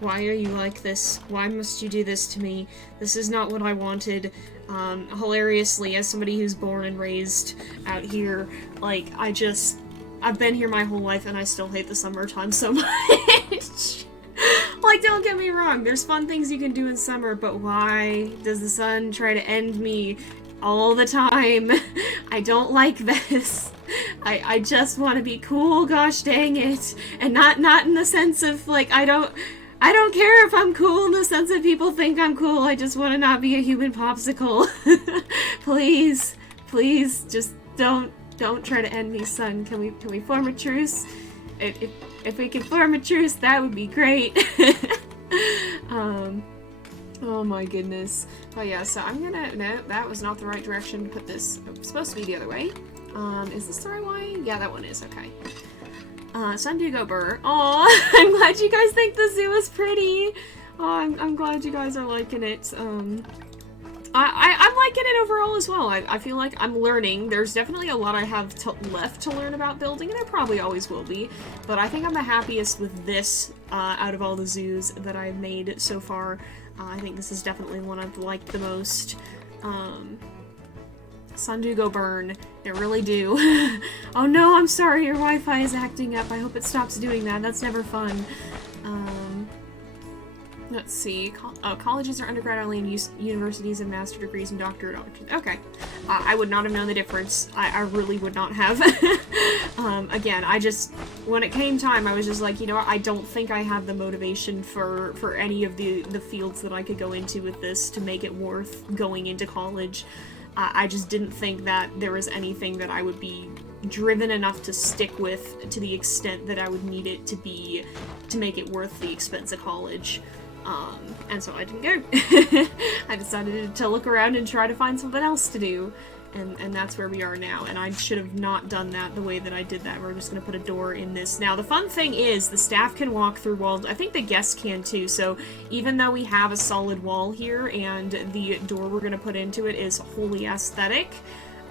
Why are you like this? Why must you do this to me? This is not what I wanted. Hilariously, as somebody who's born and raised out here, like, I've been here my whole life and I still hate the summertime so much. Like, don't get me wrong, there's fun things you can do in summer, but why does the sun try to end me all the time? I don't like this. I just want to be cool, gosh dang it. And not in the sense of, like, I don't care if I'm cool in the sense that people think I'm cool. I just want to not be a human popsicle. Please, just don't try to end me, sun. Can we form a truce? If we can form a truce, that would be great. Oh my goodness. But yeah, so I'm gonna, no, that was not the right direction to put this. It was supposed to be the other way. Is this the right way? Yeah, that one is, okay. Sundugo Burr. Aw, I'm glad you guys think the zoo is pretty. Oh, I'm glad you guys are liking it. I'm liking it overall as well. I feel like I'm learning. There's definitely a lot I have left to learn about building, and there probably always will be. But I think I'm the happiest with this out of all the zoos that I've made so far. I think this is definitely one I've liked the most. Sundugo burn. It really do. Oh no, I'm sorry, your Wi-Fi is acting up. I hope it stops doing that. That's never fun. Let's see. Colleges are undergrad only, and universities have master degrees and doctorate. Okay. I would not have known the difference. I really would not have. Again, when it came time, I was just like, you know what, I don't think I have the motivation for any of the fields that I could go into with this to make it worth going into college. I just didn't think that there was anything that I would be driven enough to stick with to the extent that I would need it to be to make it worth the expense of college. And so I didn't go. I decided to look around and try to find something else to do. And that's where we are now. And I should have not done that the way that I did that. We're just going to put a door in this. Now, the fun thing is the staff can walk through walls. I think the guests can too. So even though we have a solid wall here and the door we're going to put into it is wholly aesthetic,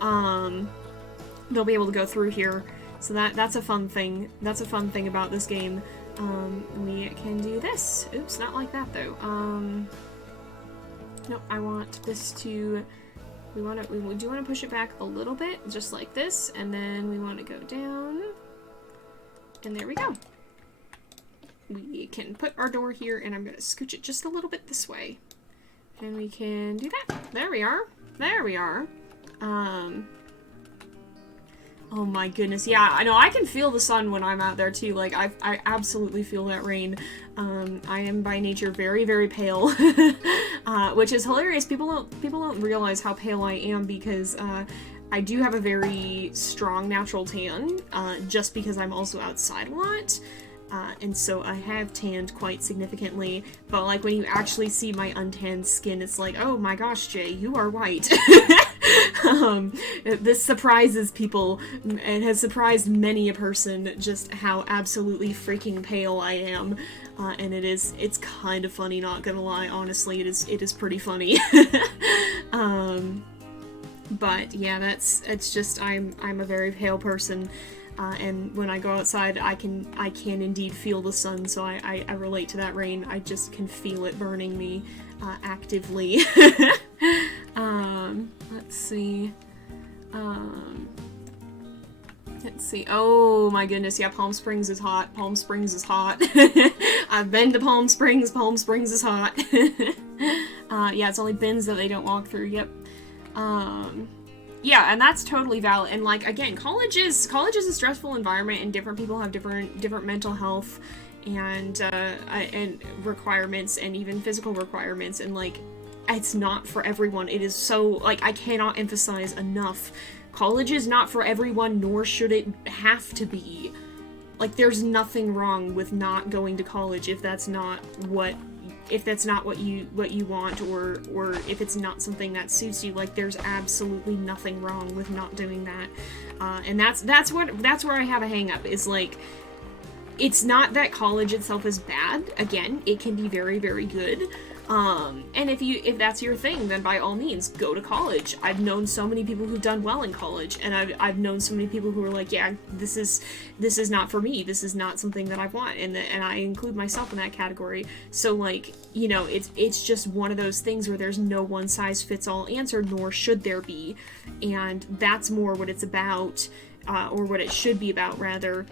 they'll be able to go through here. So that's a fun thing. That's a fun thing about this game. we can do this. Oops, not like that though. Nope, I want this to, we do want to push it back a little bit, just like this, and then we want to go down, and there we go. We can put our door here, and I'm going to scooch it just a little bit this way. And we can do that. There we are. There we are. Oh my goodness, yeah, I know, I can feel the sun when I'm out there too, like, I absolutely feel that rain. I am by nature very, very pale, which is hilarious. People don't realize how pale I am because, I do have a very strong natural tan, just because I'm also outside a lot. And so I have tanned quite significantly, but like when you actually see my untanned skin, it's like, oh my gosh, Jay, you are white. This surprises people, and has surprised many a person just how absolutely freaking pale I am. And it's kind of funny, not gonna lie, honestly, it is pretty funny. But yeah, it's just, I'm a very pale person. And when I go outside, I can indeed feel the sun, so I relate to that rain. I just can feel it burning me, actively. Let's see. Let's see. Oh my goodness, yeah, Palm Springs is hot. Palm Springs is hot. I've been to Palm Springs. Palm Springs is hot. Yeah, it's only bins that they don't walk through, yep. Yeah, and that's totally valid. And like, again, college is a stressful environment, and different people have different mental health and requirements, and even physical requirements, and like, it's not for everyone. It is so, like, I cannot emphasize enough. College is not for everyone, nor should it have to be. Like, there's nothing wrong with not going to college if that's not what you want, or if it's not something that suits you. Like, there's absolutely nothing wrong with not doing that. And that's where I have a hang up, is like, it's not that college itself is bad. Again, it can be very, very good. And if that's your thing, then by all means, go to college. I've known so many people who've done well in college, and I've known so many people who are like, yeah, this is not for me. This is not something that I want, and I include myself in that category. So, like, you know, it's just one of those things where there's no one size fits all answer, nor should there be, and that's more what it's about, or what it should be about, rather,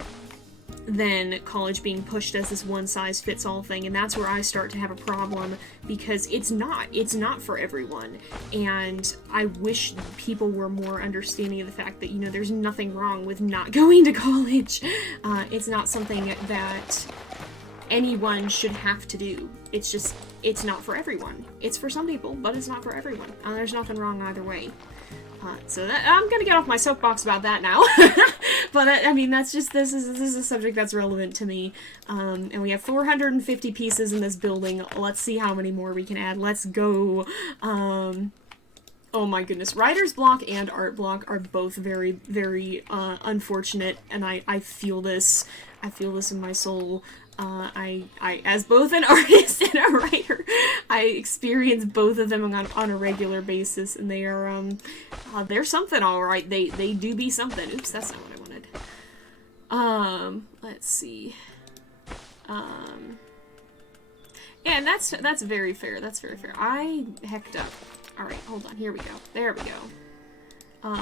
than college being pushed as this one-size-fits-all thing. And that's where I start to have a problem, because it's not for everyone. And I wish people were more understanding of the fact that, you know, there's nothing wrong with not going to college. It's not something that anyone should have to do. It's just, it's not for everyone. It's for some people, but it's not for everyone. There's nothing wrong either way. So I'm gonna get off my soapbox about that now. But I mean, that's just, this is a subject that's relevant to me. And we have 450 pieces in this building. Let's see how many more we can add. Let's go. Oh my goodness. Writer's block and art block are both very, very unfortunate, and I feel this. I feel this in my soul. I as both an artist and a writer, I experience both of them on a regular basis, and they are, they're something, alright. They do be something. Oops, that's not what I wanted. Let's see. Yeah, and that's very fair. That's very fair. I hecked up. Alright, hold on. Here we go. There we go.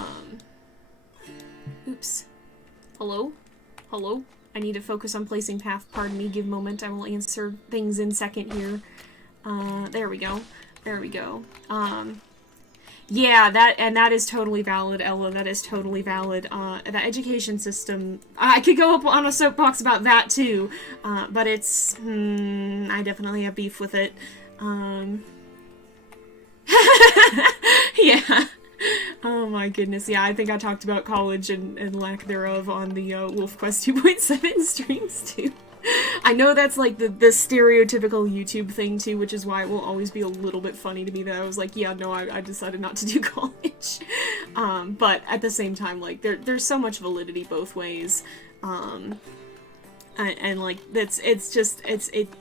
Oops. Hello? Hello? I need to focus on placing path. Pardon me, give moment. I will answer things in second here. There we go. There we go. Yeah, that is totally valid, Ella. That is totally valid. The education system, I could go up on a soapbox about that too, but it's, I definitely have beef with it. Yeah. Oh my goodness, yeah, I think I talked about college and lack thereof on the WolfQuest 2.7 streams too. I know that's like the stereotypical YouTube thing too, which is why it will always be a little bit funny to me that I was like, yeah, no, I decided not to do college. But at the same time, like, there's so much validity both ways. And like,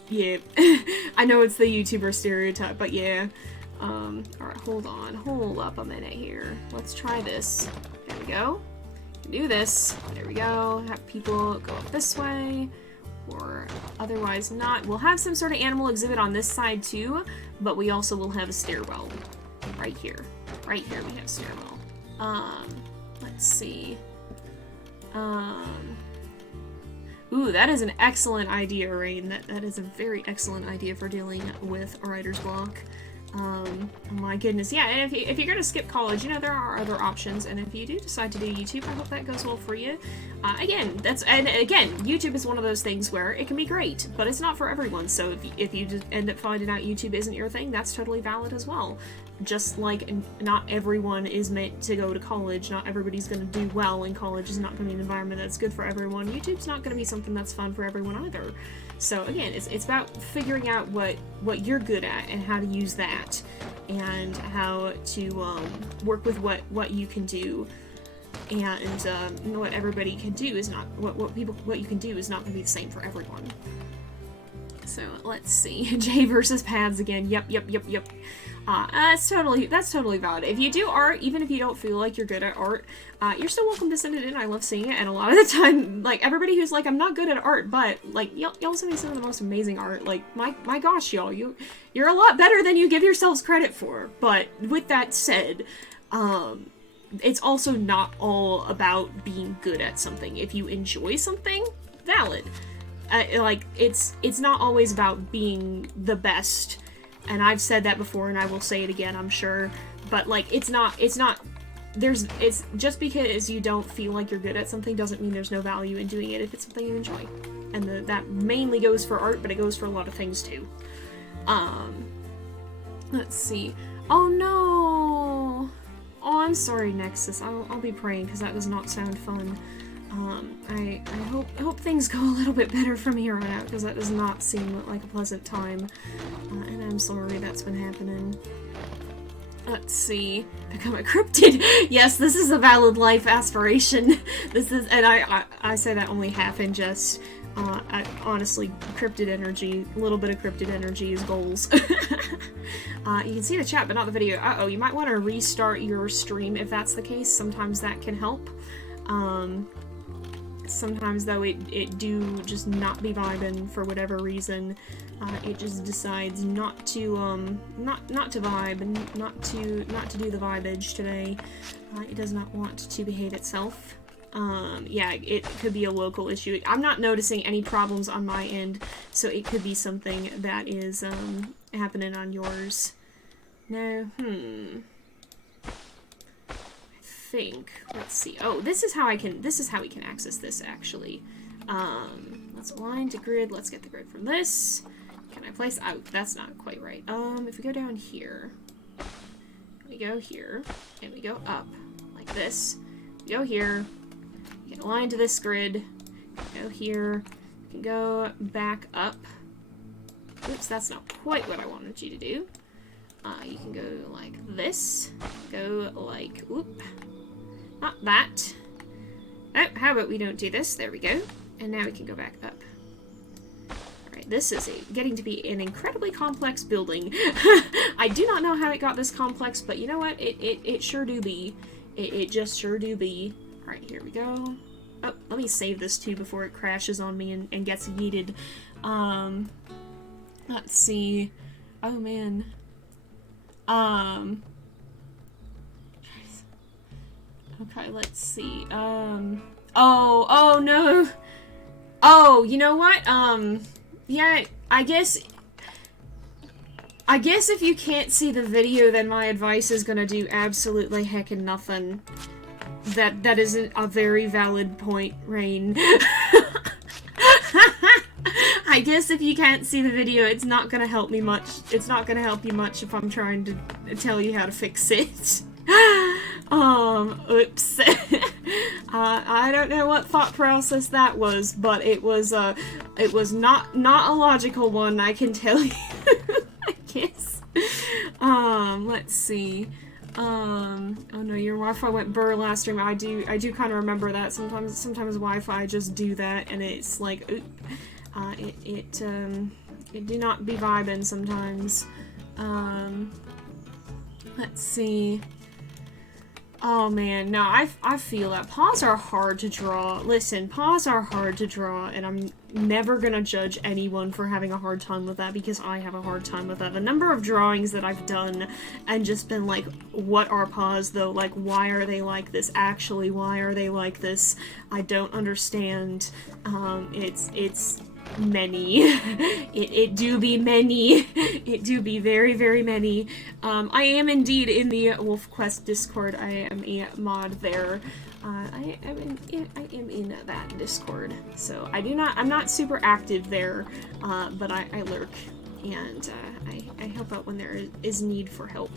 yeah. I know it's the YouTuber stereotype, but yeah. Alright, hold up a minute here. Let's try this. There we go. Do this. There we go. Have people go up this way. or otherwise not. We'll have some sort of animal exhibit on this side too, but we also will have a stairwell right here. Right here we have a stairwell. Let's see. Ooh, that is an excellent idea, Rain. That is a very excellent idea for dealing with a writer's block. Oh my goodness, yeah, and if you're gonna skip college, you know, there are other options, and if you do decide to do YouTube, I hope that goes well for you. Again, YouTube is one of those things where it can be great, but it's not for everyone, so if you just end up finding out YouTube isn't your thing, that's totally valid as well. Just like not everyone is meant to go to college, not everybody's gonna do well in college, is not gonna be an environment that's good for everyone. YouTube's not gonna be something that's fun for everyone either. So again, it's about figuring out what you're good at and how to use that, and how to work with what you can do, and what everybody can do is not what you can do is not going to be the same for everyone. So let's see, Jay versus pads again. Yep. That's totally valid. If you do art, even if you don't feel like you're good at art, you're still welcome to send it in. I love seeing it, and a lot of the time, like, everybody who's like, I'm not good at art, but, like, y'all send me some of the most amazing art. Like, my gosh, y'all, you're a lot better than you give yourselves credit for. But with that said, it's also not all about being good at something. If you enjoy something, valid. Like, it's not always about being the best. And I've said that before, and I will say it again, I'm sure. But, like, it's just because you don't feel like you're good at something doesn't mean there's no value in doing it if it's something you enjoy. And that mainly goes for art, but it goes for a lot of things too. Let's see. Oh no! Oh, I'm sorry, Nexus. I'll be praying, because that does not sound fun. I hope things go a little bit better from here on out, because that does not seem like a pleasant time. And I'm sorry that's been happening. Let's see. Become a cryptid. Yes, this is a valid life aspiration. This is, and I say that only half in jest. Honestly, cryptid energy, a little bit of cryptid energy is goals. You can see the chat, but not the video. Uh-oh, you might want to restart your stream if that's the case. Sometimes that can help. Sometimes, though, it do just not be vibing for whatever reason. It just decides not to vibe and not to do the vibage today. It does not want to behave itself. Yeah, it could be a local issue. I'm not noticing any problems on my end, so it could be something that is happening on yours. No, let's see. Oh, this is how we can access this, actually. Let's align to grid. Let's get the grid from this. Can I place? Oh, that's not quite right. If we go down here, we go here, and we go up like this. We go here. We can align to this grid. Go here. We can go back up. Oops, that's not quite what I wanted you to do. You can go like this. Go like, whoop. Not that. Oh, how about we don't do this? There we go. And now we can go back up. Alright, this is getting to be an incredibly complex building. I do not know how it got this complex, but you know what? It sure do be. It just sure do be. Alright, here we go. Oh, let me save this too before it crashes on me and gets yeeted. Let's see. Oh, man. Okay, let's see. Oh no. Oh, you know what? Yeah, I guess if you can't see the video, then my advice is gonna do absolutely heckin' nothing. That isn't a very valid point, Rain. I guess if you can't see the video, it's not gonna help me much. It's not gonna help you much if I'm trying to tell you how to fix it. Oops. I don't know what thought process that was, but it was not a logical one, I can tell you. I guess. Let's see. Oh no, your Wi-Fi went burr last stream. I do kind of remember that. Sometimes Wi-Fi just do that, and it's like, it do not be vibing sometimes. Let's see. Oh man, no, I feel that. Paws are hard to draw. Listen, paws are hard to draw, and never gonna judge anyone for having a hard time with that, because I have a hard time with that. The number of drawings that I've done and just been like, what are paws though? Like, why are they like this? Actually, why are they like this? I don't understand. It's many. It do be many. It do be very, very many. I am indeed in the Wolf Quest Discord. I am a mod there. I am in that Discord, so I'm not super active there, but I lurk, and I help out when there is need for help.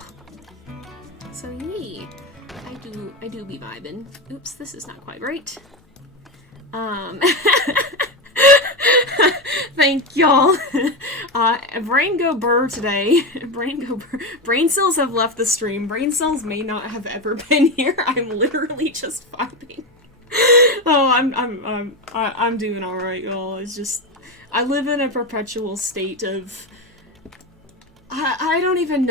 So yay, I do be vibing. Oops, this is not quite right. Thank y'all. Brain go burr today. Brain cells have left the stream. Brain cells may not have ever been here. I'm literally just vibing. Oh, I'm doing all right, y'all. It's just I live in a perpetual state of I don't even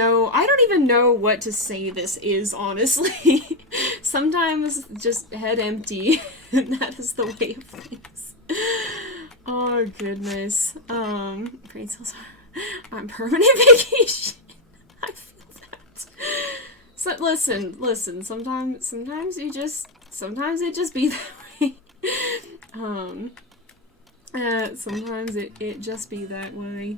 know what to say this is, honestly. Sometimes just head empty, and that is the way of things. Oh goodness. Brain cells are on permanent vacation. I feel that. So listen, sometimes it just be that way. Sometimes it just be that way.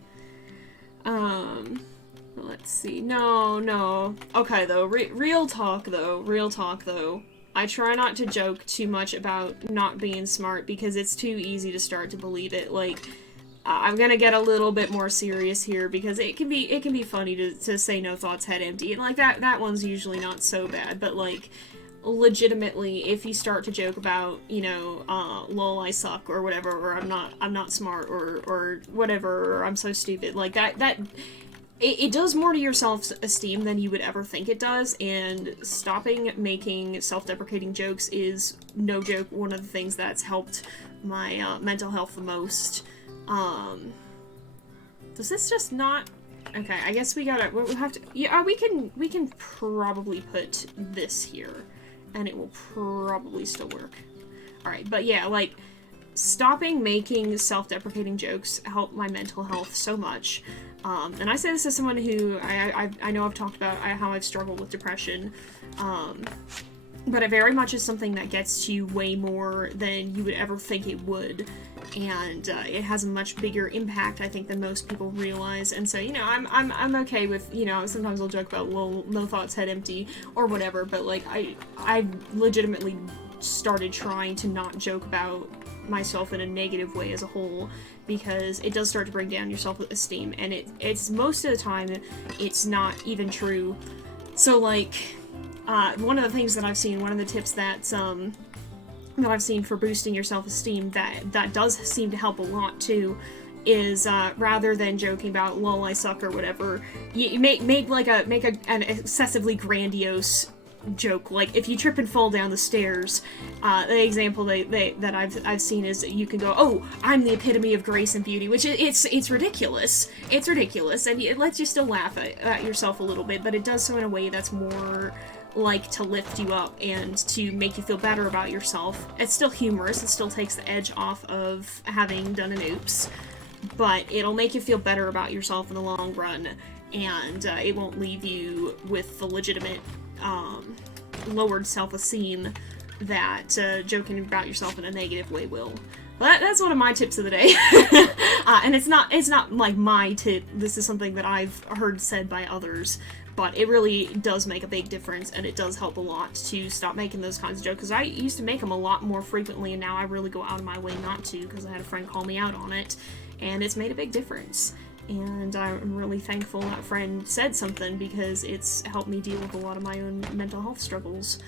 Let's see. No. Okay though, real talk though. I try not to joke too much about not being smart, because it's too easy to start to believe it. Like, I'm gonna get a little bit more serious here, because it can be funny to say no thoughts, head empty, and like that one's usually not so bad, but like, legitimately, if you start to joke about, you know, lol, I suck, or whatever, or I'm not smart, or whatever, or I'm so stupid, like that it does more to your self-esteem than you would ever think it does, and stopping making self-deprecating jokes is, no joke, one of the things that's helped my mental health the most. Does this just not... Okay, I guess we'll have to... Yeah, we can probably put this here, and it will probably still work. Alright, but yeah, like, stopping making self-deprecating jokes helped my mental health so much. And I say this as someone who, I know I've talked about how I've struggled with depression, but it very much is something that gets to you way more than you would ever think it would, and it has a much bigger impact, I think, than most people realize. And so, you know, I'm okay with, you know, sometimes I'll joke about, well, no thoughts, head empty, or whatever, but like, I legitimately started trying to not joke about myself in a negative way as a whole, because it does start to bring down your self-esteem, and it's most of the time it's not even true. So like, one of the things that I've seen, one of the tips that I've seen for boosting your self-esteem that does seem to help a lot too, is rather than joking about lol, I suck, or whatever, you make an excessively grandiose joke. Like, if you trip and fall down the stairs, the example that I've seen is you can go, oh, I'm the epitome of grace and beauty, which it's ridiculous. It's ridiculous, and it lets you still laugh at yourself a little bit, but it does so in a way that's more like to lift you up and to make you feel better about yourself. It's still humorous, it still takes the edge off of having done an oops, but it'll make you feel better about yourself in the long run, and it won't leave you with the legitimate lowered self-esteem that joking about yourself in a negative way will. Well, that's one of my tips of the day. And it's not like my tip, this is something that I've heard said by others, but it really does make a big difference, and it does help a lot to stop making those kinds of jokes, because I used to make them a lot more frequently, and now I really go out of my way not to, because I had a friend call me out on it, and it's made a big difference. And I'm really thankful that friend said something, because it's helped me deal with a lot of my own mental health struggles,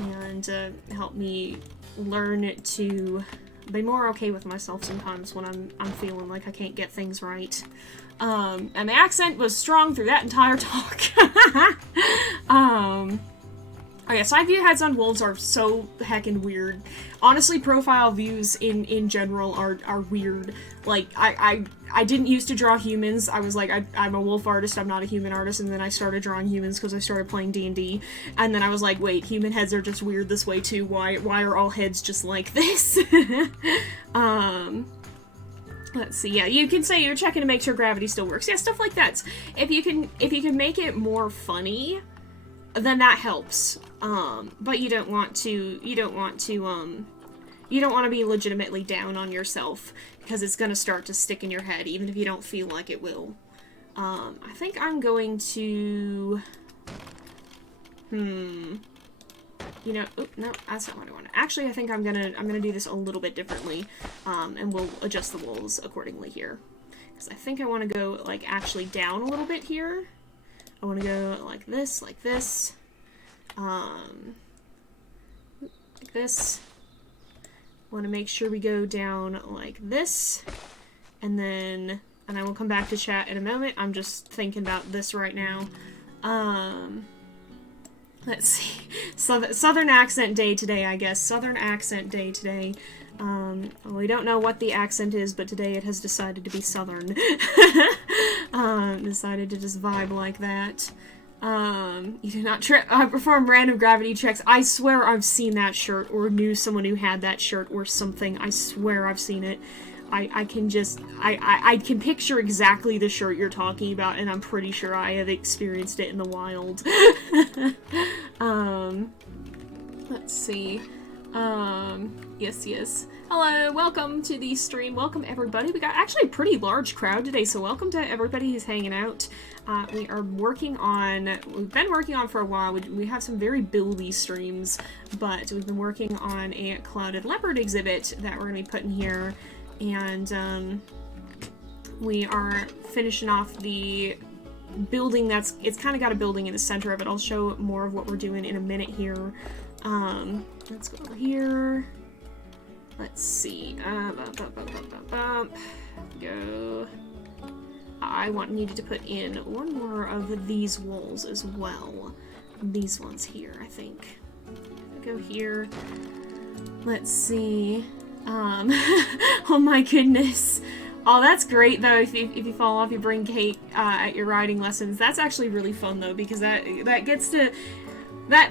and helped me learn to be more okay with myself sometimes when I'm feeling like I can't get things right. And the accent was strong through that entire talk. Oh yeah, side view heads on wolves are so heckin' weird. Honestly, profile views in general are weird. Like, I didn't used to draw humans. I was like, I'm a wolf artist, I'm not a human artist, and then I started drawing humans because I started playing D&D, and then I was like, wait, human heads are just weird this way too, why are all heads just like this? Let's see. Yeah, you can say you're checking to make sure gravity still works. Yeah, stuff like that. If you can make it more funny, then that helps. But you don't want to be legitimately down on yourself, because it's gonna start to stick in your head, even if you don't feel like it will. I think I'm going to... You know, oh, no, that's not what I want. Actually, I think I'm gonna do this a little bit differently, and we'll adjust the walls accordingly here. Because I think I want to go, like, actually down a little bit here. I want to go like this, like this. Like this. I want to make sure we go down like this. And then, and I will come back to chat in a moment. I'm just thinking about this right now. Let's see. Southern accent day today, I guess. Southern accent day today. We don't know what the accent is, but today it has decided to be southern. Decided to just vibe like that. You do not perform random gravity checks. I swear I've seen that shirt, or knew someone who had that shirt, or something. I swear I've seen it. I can picture exactly the shirt you're talking about, and I'm pretty sure I have experienced it in the wild. Let's see. Yes. Hello, welcome to the stream. Welcome, everybody. We got actually a pretty large crowd today, so welcome to everybody who's hanging out. We've been working on for a while. We have some very buildy streams, but we've been working on a clouded leopard exhibit that we're going to be putting here. And we are finishing off the building it's kind of got a building in the center of it. I'll show more of what we're doing in a minute here. Let's go over here. Let's see. Go. I needed to put in one more of these walls as well. These ones here, I think. Go here. Let's see. Oh my goodness. Oh, that's great though. If you fall off, you bring Kate at your riding lessons. That's actually really fun though, because that gets to that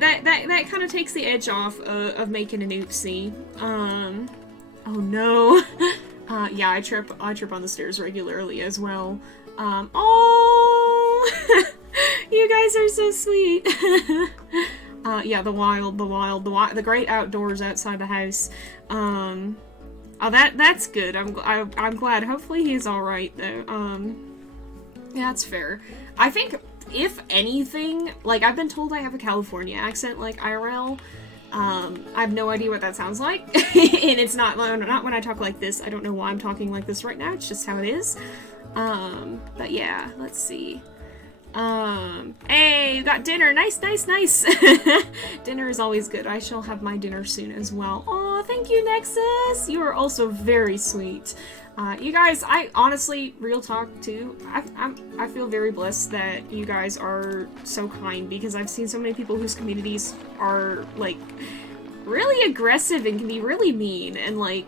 kind of takes the edge off of making an oopsie. Oh no. Yeah, I trip on the stairs regularly as well. Oh, you guys are so sweet. Yeah, the great outdoors outside the house. Oh, that's good. I'm glad. Hopefully he's all right though. Yeah, that's fair. I think if anything, like, I've been told I have a California accent, like IRL. I have no idea what that sounds like, and it's not when I talk like this. I don't know why I'm talking like this right now. It's just how it is. But yeah, let's see. Hey, you got dinner. Nice. Dinner is always good. I shall have my dinner soon as well. Oh, thank you, Nexus. You are also very sweet. You guys, I honestly, real talk too, I feel very blessed that you guys are so kind, because I've seen so many people whose communities are, like, really aggressive and can be really mean, and, like,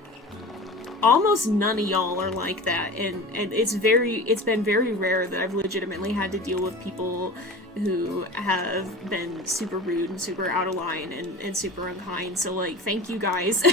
almost none of y'all are like that, and it's been very rare that I've legitimately had to deal with people who have been super rude and super out of line and super unkind. So, like, thank you guys.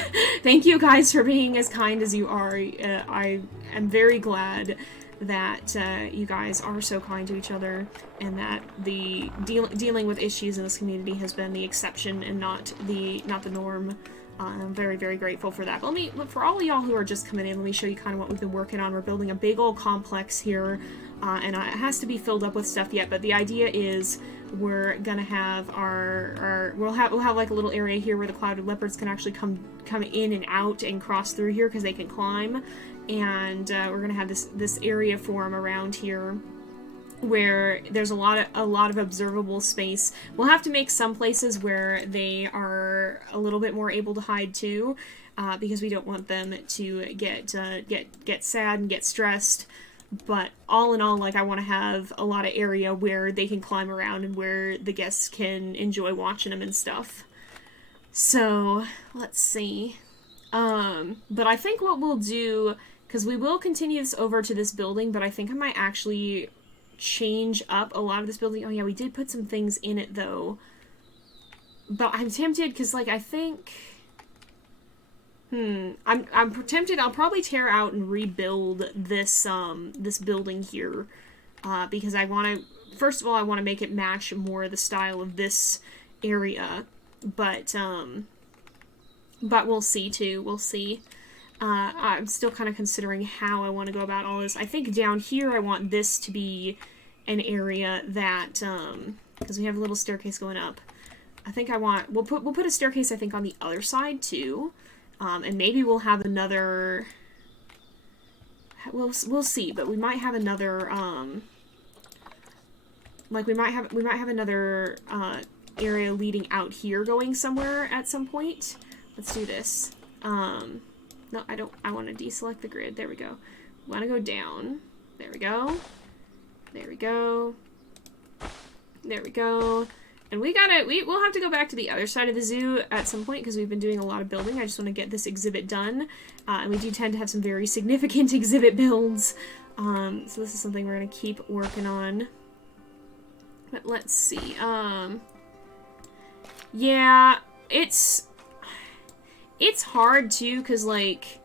Thank you guys for being as kind as you are. I am very glad that you guys are so kind to each other, and that the dealing with issues in this community has been the exception and not the norm. I'm very, very grateful for that. But for all of y'all who are just coming in, let me show you kind of what we've been working on. We're building a big old complex here, and it has to be filled up with stuff yet, but the idea is we're gonna have we'll have like a little area here where the clouded leopards can actually come in and out and cross through here, because they can climb, and we're gonna have this area form around here where there's a lot of observable space. We'll have to make some places where they are a little bit more able to hide too, because we don't want them to get sad and get stressed. But all in all, like, I want to have a lot of area where they can climb around and where the guests can enjoy watching them and stuff. So let's see. But I think what we'll do, because we will continue this over to this building, but I think I might actually change up a lot of this building. Oh yeah, we did put some things in it though, but I'm tempted because, like, I think I'm tempted. I'll probably tear out and rebuild this this building here, because I want to. First of all, I want to make it match more the style of this area, but we'll see too. We'll see. I'm still kind of considering how I want to go about all this. I think down here I want this to be an area that, because we have a little staircase going up. I think we'll put a staircase, I think, on the other side too. And maybe we'll have another, we'll see, but we might have another, like we might have another, area leading out here going somewhere at some point. Let's do this. No, I don't, I want to deselect the grid. There we go. Want to go down. There we go. There we go. There we go. And we'll have to go back to the other side of the zoo at some point because we've been doing a lot of building. I just want to get this exhibit done. And we do tend to have some very significant exhibit builds. So this is something we're going to keep working on. But let's see. Yeah, it's hard too because, like,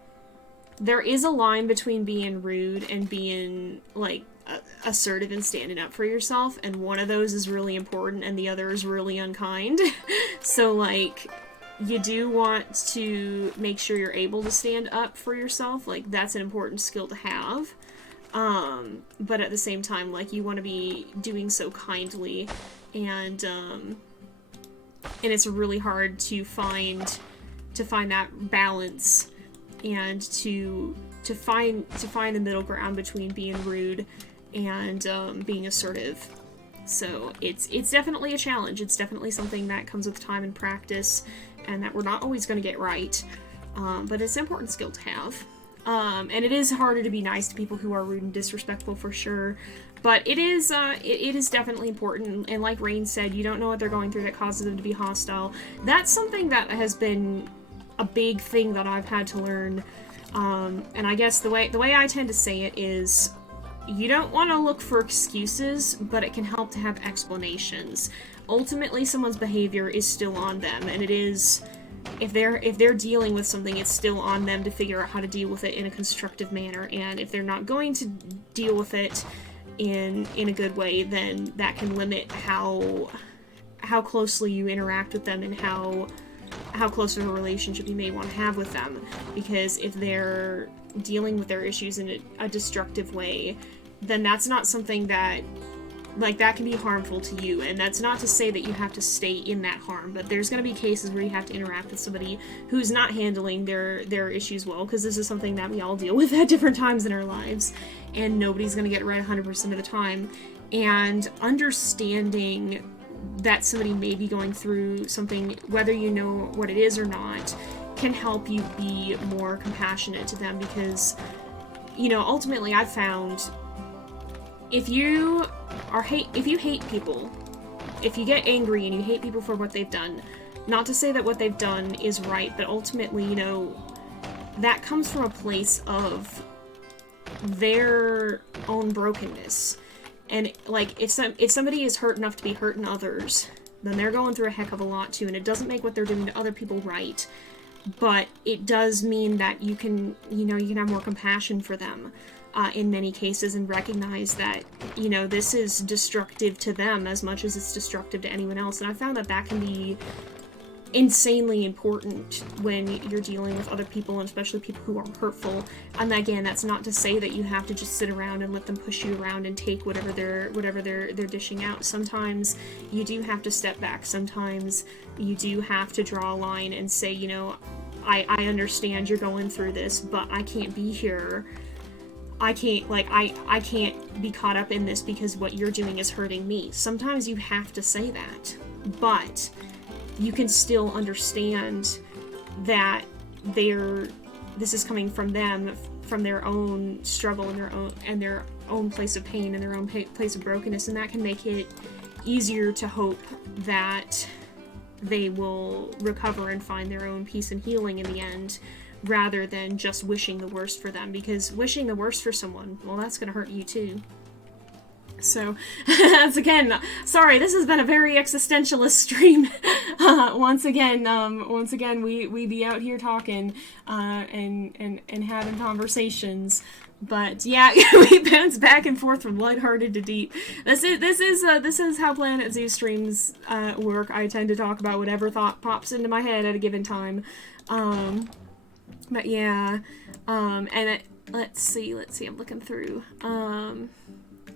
there is a line between being rude and being, like, assertive and standing up for yourself, and one of those is really important and the other is really unkind. So, like, you do want to make sure you're able to stand up for yourself. Like, that's an important skill to have. But at the same time, like, you want to be doing so kindly, and it's really hard to find that balance and to find the middle ground between being rude and being assertive. So it's definitely a challenge. It's definitely something that comes with time and practice, and that we're not always going to get right. But it's an important skill to have. And it is harder to be nice to people who are rude and disrespectful, for sure. But it is definitely important. And like Rain said, you don't know what they're going through that causes them to be hostile. That's something that has been a big thing that I've had to learn. And I guess the way I tend to say it is, you don't want to look for excuses, but it can help to have explanations. Ultimately, someone's behavior is still on them, and it is, if they're dealing with something, it's still on them to figure out how to deal with it in a constructive manner. And if they're not going to deal with it in a good way, then that can limit how closely you interact with them and how close of a relationship you may want to have with them. Because if they're dealing with their issues in a destructive way, then that's not something that, like, that can be harmful to you. And that's not to say that you have to stay in that harm, but there's going to be cases where you have to interact with somebody who's not handling their issues well, because this is something that we all deal with at different times in our lives, and nobody's going to get it right 100% of the time. And understanding that somebody may be going through something, whether you know what it is or not, can help you be more compassionate to them. Because, you know, ultimately I've found, if you hate people, if you get angry and you hate people for what they've done, not to say that what they've done is right, but ultimately, you know, that comes from a place of their own brokenness. And, like, if somebody is hurt enough to be hurting others, then they're going through a heck of a lot too, and it doesn't make what they're doing to other people right. But it does mean that you can have more compassion for them in many cases, and recognize that, you know, this is destructive to them as much as it's destructive to anyone else. And I found that can be insanely important when you're dealing with other people, and especially people who are hurtful. And again, that's not to say that you have to just sit around and let them push you around and take whatever they're dishing out. Sometimes you do have to step back. Sometimes you do have to draw a line and say, you know, I understand you're going through this, but I can't be here. I can't be caught up in this because what you're doing is hurting me. Sometimes you have to say that, but you can still understand that this is coming from them, from their own struggle and their own place of pain and their own place of brokenness, and that can make it easier to hope that they will recover and find their own peace and healing in the end, rather than just wishing the worst for them. Because wishing the worst for someone, well, that's going to hurt you too. So, that's again, sorry, this has been a very existentialist stream. Once again, we be out here talking, and having conversations. But yeah, we bounce back and forth from lighthearted to deep. This is how Planet Zoo streams work. I tend to talk about whatever thought pops into my head at a given time. But yeah, let's see, I'm looking through.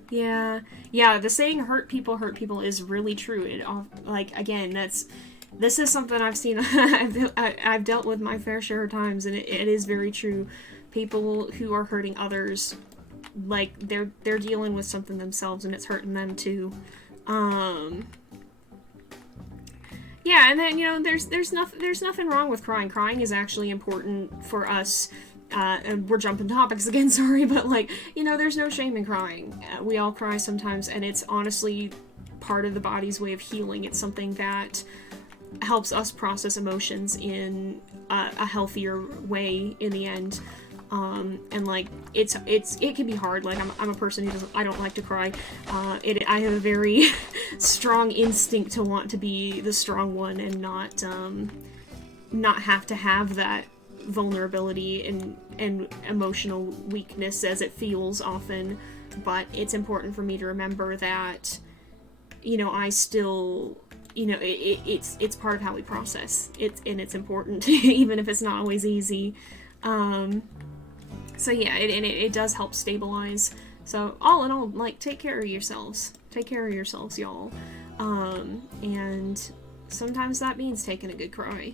Yeah, the saying hurt people is really true. It, like, again, this is something I've seen, I've dealt with my fair share of times, and it is very true. People who are hurting others, like, they're dealing with something themselves, and it's hurting them too. Yeah, and then, you know, there's nothing wrong with crying. Crying is actually important for us. And we're jumping topics again, sorry, but, like, you know, there's no shame in crying. We all cry sometimes, and it's honestly part of the body's way of healing. It's something that helps us process emotions in a healthier way in the end. And, like, it can be hard. Like, I'm a person I don't like to cry. I have a very strong instinct to want to be the strong one and not have to have that vulnerability and emotional weakness as it feels often. But it's important for me to remember that, you know, I still, you know, it's part of how we process. It's important, even if it's not always easy. So yeah, it does help stabilize. So all in all, like, take care of yourselves. Take care of yourselves, y'all. And sometimes that means taking a good cry.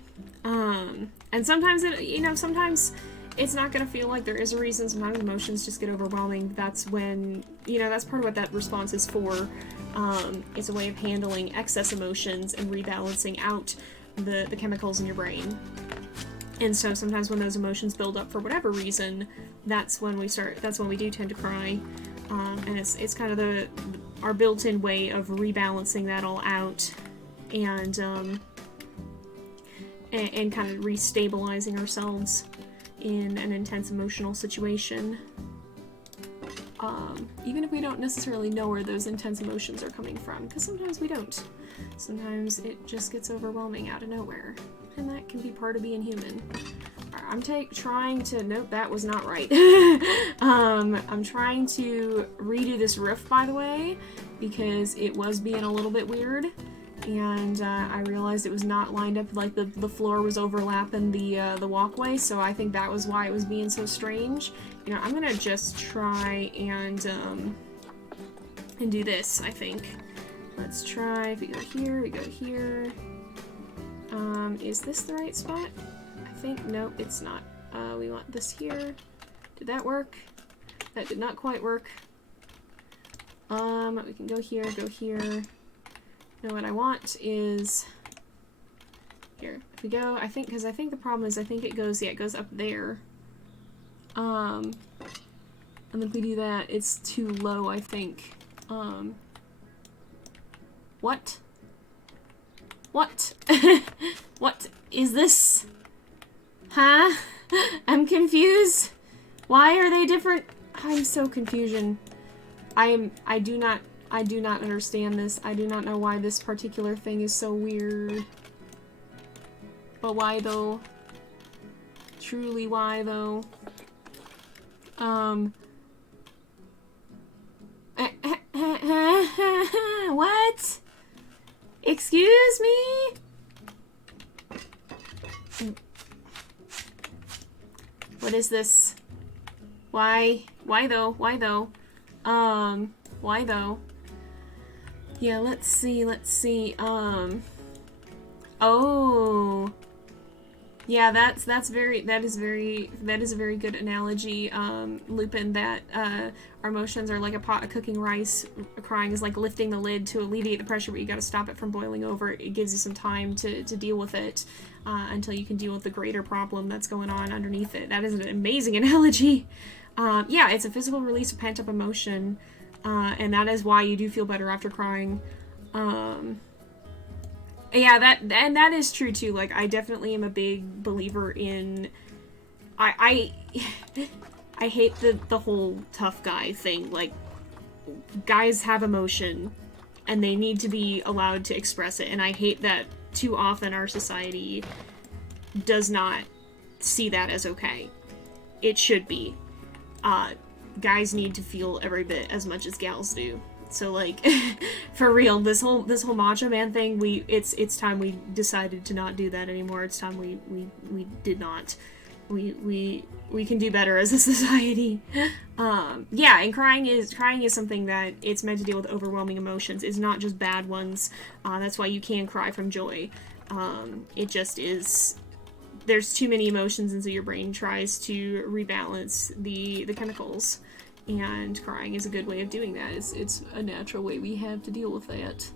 And sometimes sometimes it's not gonna feel like there is a reason. Sometimes emotions just get overwhelming. That's when, you know, that's part of what that response is for. It's a way of handling excess emotions and rebalancing out the chemicals in your brain. And so sometimes when those emotions build up for whatever reason, that's when we do tend to cry. And it's kind of our built-in way of rebalancing that all out and kind of restabilizing ourselves in an intense emotional situation. Even if we don't necessarily know where those intense emotions are coming from, because sometimes we don't. Sometimes it just gets overwhelming out of nowhere. And that can be part of being human. I'm trying to... Nope, that was not right. I'm trying to redo this roof, by the way, because it was being a little bit weird. And I realized it was not lined up, like the floor was overlapping the walkway, so I think that was why it was being so strange. You know, I'm gonna just try and do this, I think. Let's try, if we go here, we go here. Is this the right spot? I think, nope, it's not. We want this here. Did that work? That did not quite work. We can go here, go here. No, what I want is here. If we go, I think the problem is it goes, yeah, it goes up there. And if we do that, it's too low, I think. What? What? What is this? Huh? I'm confused. Why are they different? I'm so confusion. I do not understand this. I do not know why this particular thing is so weird. But why though? Truly why though? What? Excuse me? What is this? Why? Why though? Why though? Why though? Yeah, let's see. Oh. Yeah, that is a very good analogy, Lupin, that our emotions are like a pot of cooking rice. Crying is like lifting the lid to alleviate the pressure, but you gotta stop it from boiling over. It gives you some time to deal with it until you can deal with the greater problem that's going on underneath it. That is an amazing analogy. Yeah, it's a physical release of pent-up emotion, and that is why you do feel better after crying. Yeah, that is true too. Like, I definitely am a big believer in... I hate the whole tough guy thing. Like, guys have emotion, and they need to be allowed to express it, and I hate that too often our society does not see that as okay. It should be. Guys need to feel every bit as much as gals do. So, like, for real, this whole Macho Man thing, it's time we decided to not do that anymore. It's time we did not. We can do better as a society. Yeah, and crying is something that it's meant to deal with overwhelming emotions. It's not just bad ones. That's why you can cry from joy. It just is. There's too many emotions, and so your brain tries to rebalance the chemicals. And crying is a good way of doing that. It's a natural way we have to deal with that.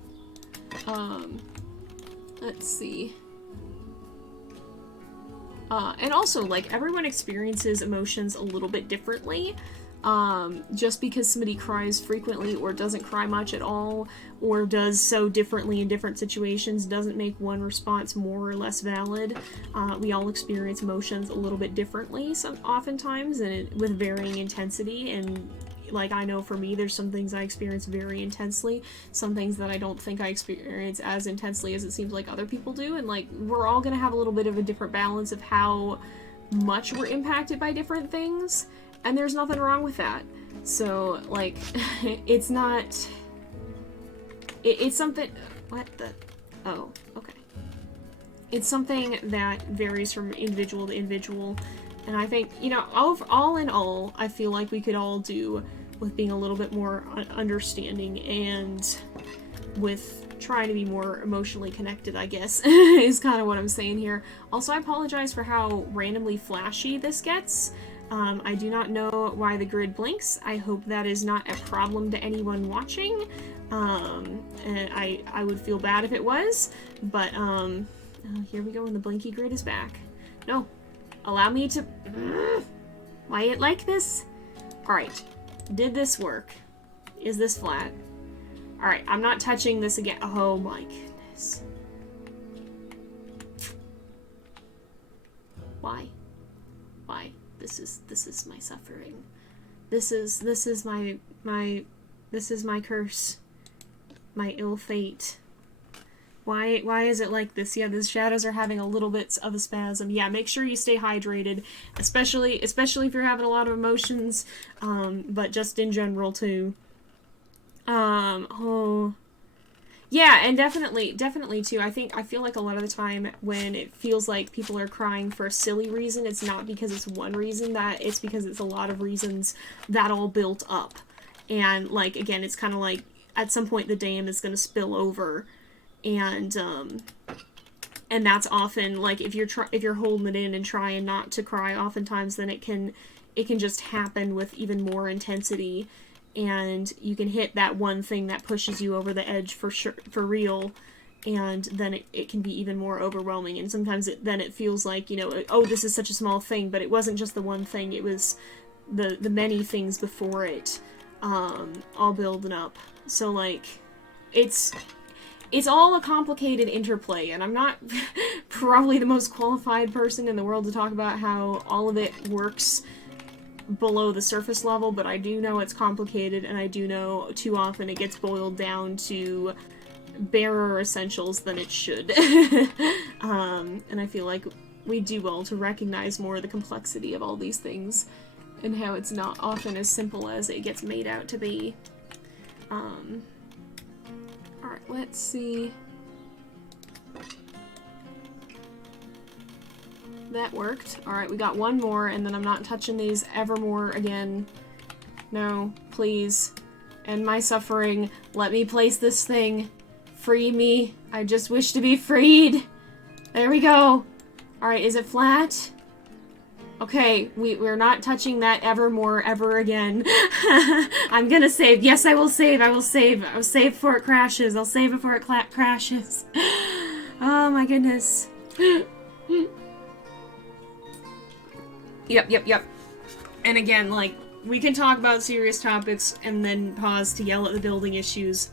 Let's see. And also, like, everyone experiences emotions a little bit differently. Just because somebody cries frequently or doesn't cry much at all, or does so differently in different situations, doesn't make one response more or less valid. We all experience emotions a little bit differently, oftentimes, and with varying intensity. And like, I know for me, there's some things I experience very intensely, some things that I don't think I experience as intensely as it seems like other people do, and like, we're all gonna have a little bit of a different balance of how much we're impacted by different things. And there's nothing wrong with that. So, like, it's not... It's something... What the... Oh, okay. It's something that varies from individual to individual. And I think, you know, all in all, I feel like we could all do with being a little bit more understanding and with trying to be more emotionally connected, I guess, is kind of what I'm saying here. Also, I apologize for how randomly flashy this gets. I do not know why the grid blinks. I hope that is not a problem to anyone watching. And I would feel bad if it was, but here we go when the blinky grid is back. No, allow me to... Why it like this? Alright, did this work? Is this flat? Alright, I'm not touching this again. Oh my goodness. Why? Why? This is my suffering. This is my curse. My ill fate. Why is it like this? Yeah, the shadows are having a little bit of a spasm. Yeah, make sure you stay hydrated, especially if you're having a lot of emotions, but just in general too. Oh. Yeah, and definitely too. I feel like a lot of the time when it feels like people are crying for a silly reason, it's not because it's one reason, it's because it's a lot of reasons that all built up. And like, again, it's kind of like at some point the dam is going to spill over, and that's often like if you're holding it in and trying not to cry, oftentimes then it can just happen with even more intensity. And you can hit that one thing that pushes you over the edge for sure, for real, and then it can be even more overwhelming. And sometimes it feels like, you know, oh, this is such a small thing, but it wasn't just the one thing, it was the many things before it, all building up. So, like, it's all a complicated interplay, and I'm not probably the most qualified person in the world to talk about how all of it works below the surface level, but I do know it's complicated, and I do know too often it gets boiled down to barer essentials than it should. And I feel like we do well to recognize more of the complexity of all these things, and how it's not often as simple as it gets made out to be. Alright, let's see. That worked. Alright, we got one more, and then I'm not touching these evermore again. No, please. End my suffering. Let me place this thing. Free me. I just wish to be freed. There we go. Alright, is it flat? Okay, we're not touching that evermore ever again. I'm gonna save. Yes, I will save. I will save. I'll save before it crashes. I'll save before it crashes. Oh my goodness. Yep. And again, like, we can talk about serious topics and then pause to yell at the building issues.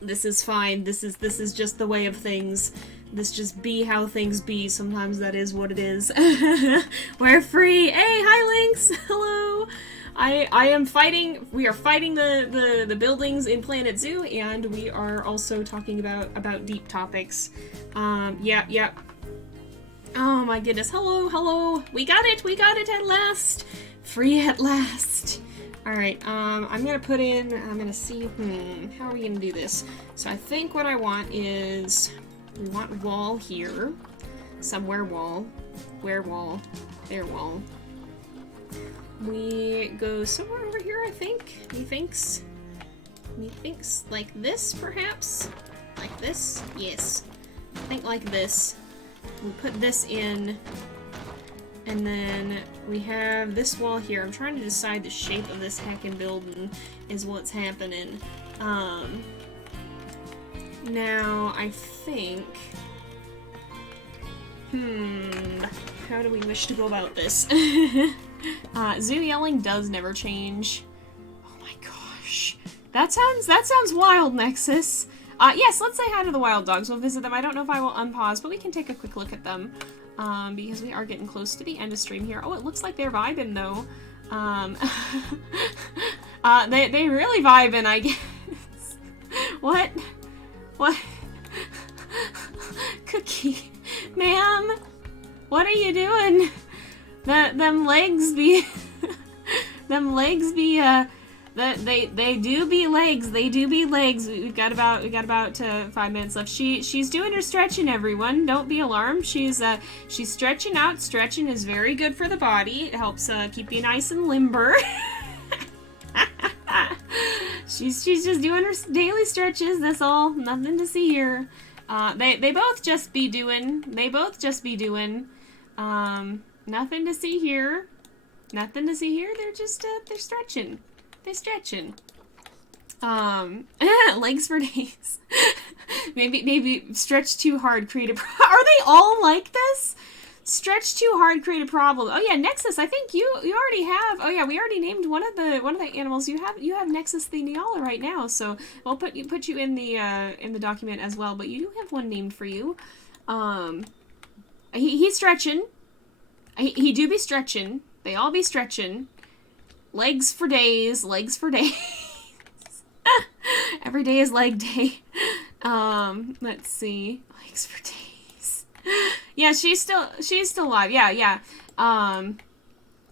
This is fine. This is just the way of things. This just be how things be. Sometimes that is what it is. We're free! Hey, hi Lynx! Hello! I am fighting. We are fighting the buildings in Planet Zoo, and we are also talking about deep topics. Yeah. Oh my goodness. Hello. We got it at last. Free at last. Alright, I'm gonna see, how are we gonna do this? So I think what I want is, we want wall here. Somewhere wall. Where wall? There wall. We go somewhere over here, I think. Methinks like this, perhaps? Like this? Yes. I think like this. We put this in, and then we have this wall here. I'm trying to decide the shape of this heckin' building is what's happening. Now, I think... how do we wish to go about this? Zoo yelling does never change. Oh my gosh. That sounds wild, Nexus. Yes, let's say hi to the wild dogs. We'll visit them. I don't know if I will unpause, but we can take a quick look at them. Because we are getting close to the end of stream here. Oh, it looks like they're vibing, though. They really vibing, I guess. What? Cookie. Ma'am? What are you doing? Them legs be... They do be legs. They do be legs. We got about 5 minutes left. She's doing her stretching, everyone. Don't be alarmed. She's stretching out. Stretching is very good for the body. It helps keep you nice and limber. She's just doing her daily stretches. That's all. Nothing to see here. They both just be doing. Nothing to see here. Nothing to see here. They're just they're stretching. They're stretching. Legs for days. maybe stretch too hard, create a are they all like this? Stretch too hard, create a problem. Oh yeah, Nexus, I think you already have. Oh yeah, we already named one of the animals. You have Nexus the Neala right now, so we'll put you in the document as well, but you do have one named for you. He's stretching. He do be stretching. They all be stretching. Legs for days. Every day is leg day. Let's see. Legs for days. Yeah, she's still alive. Yeah.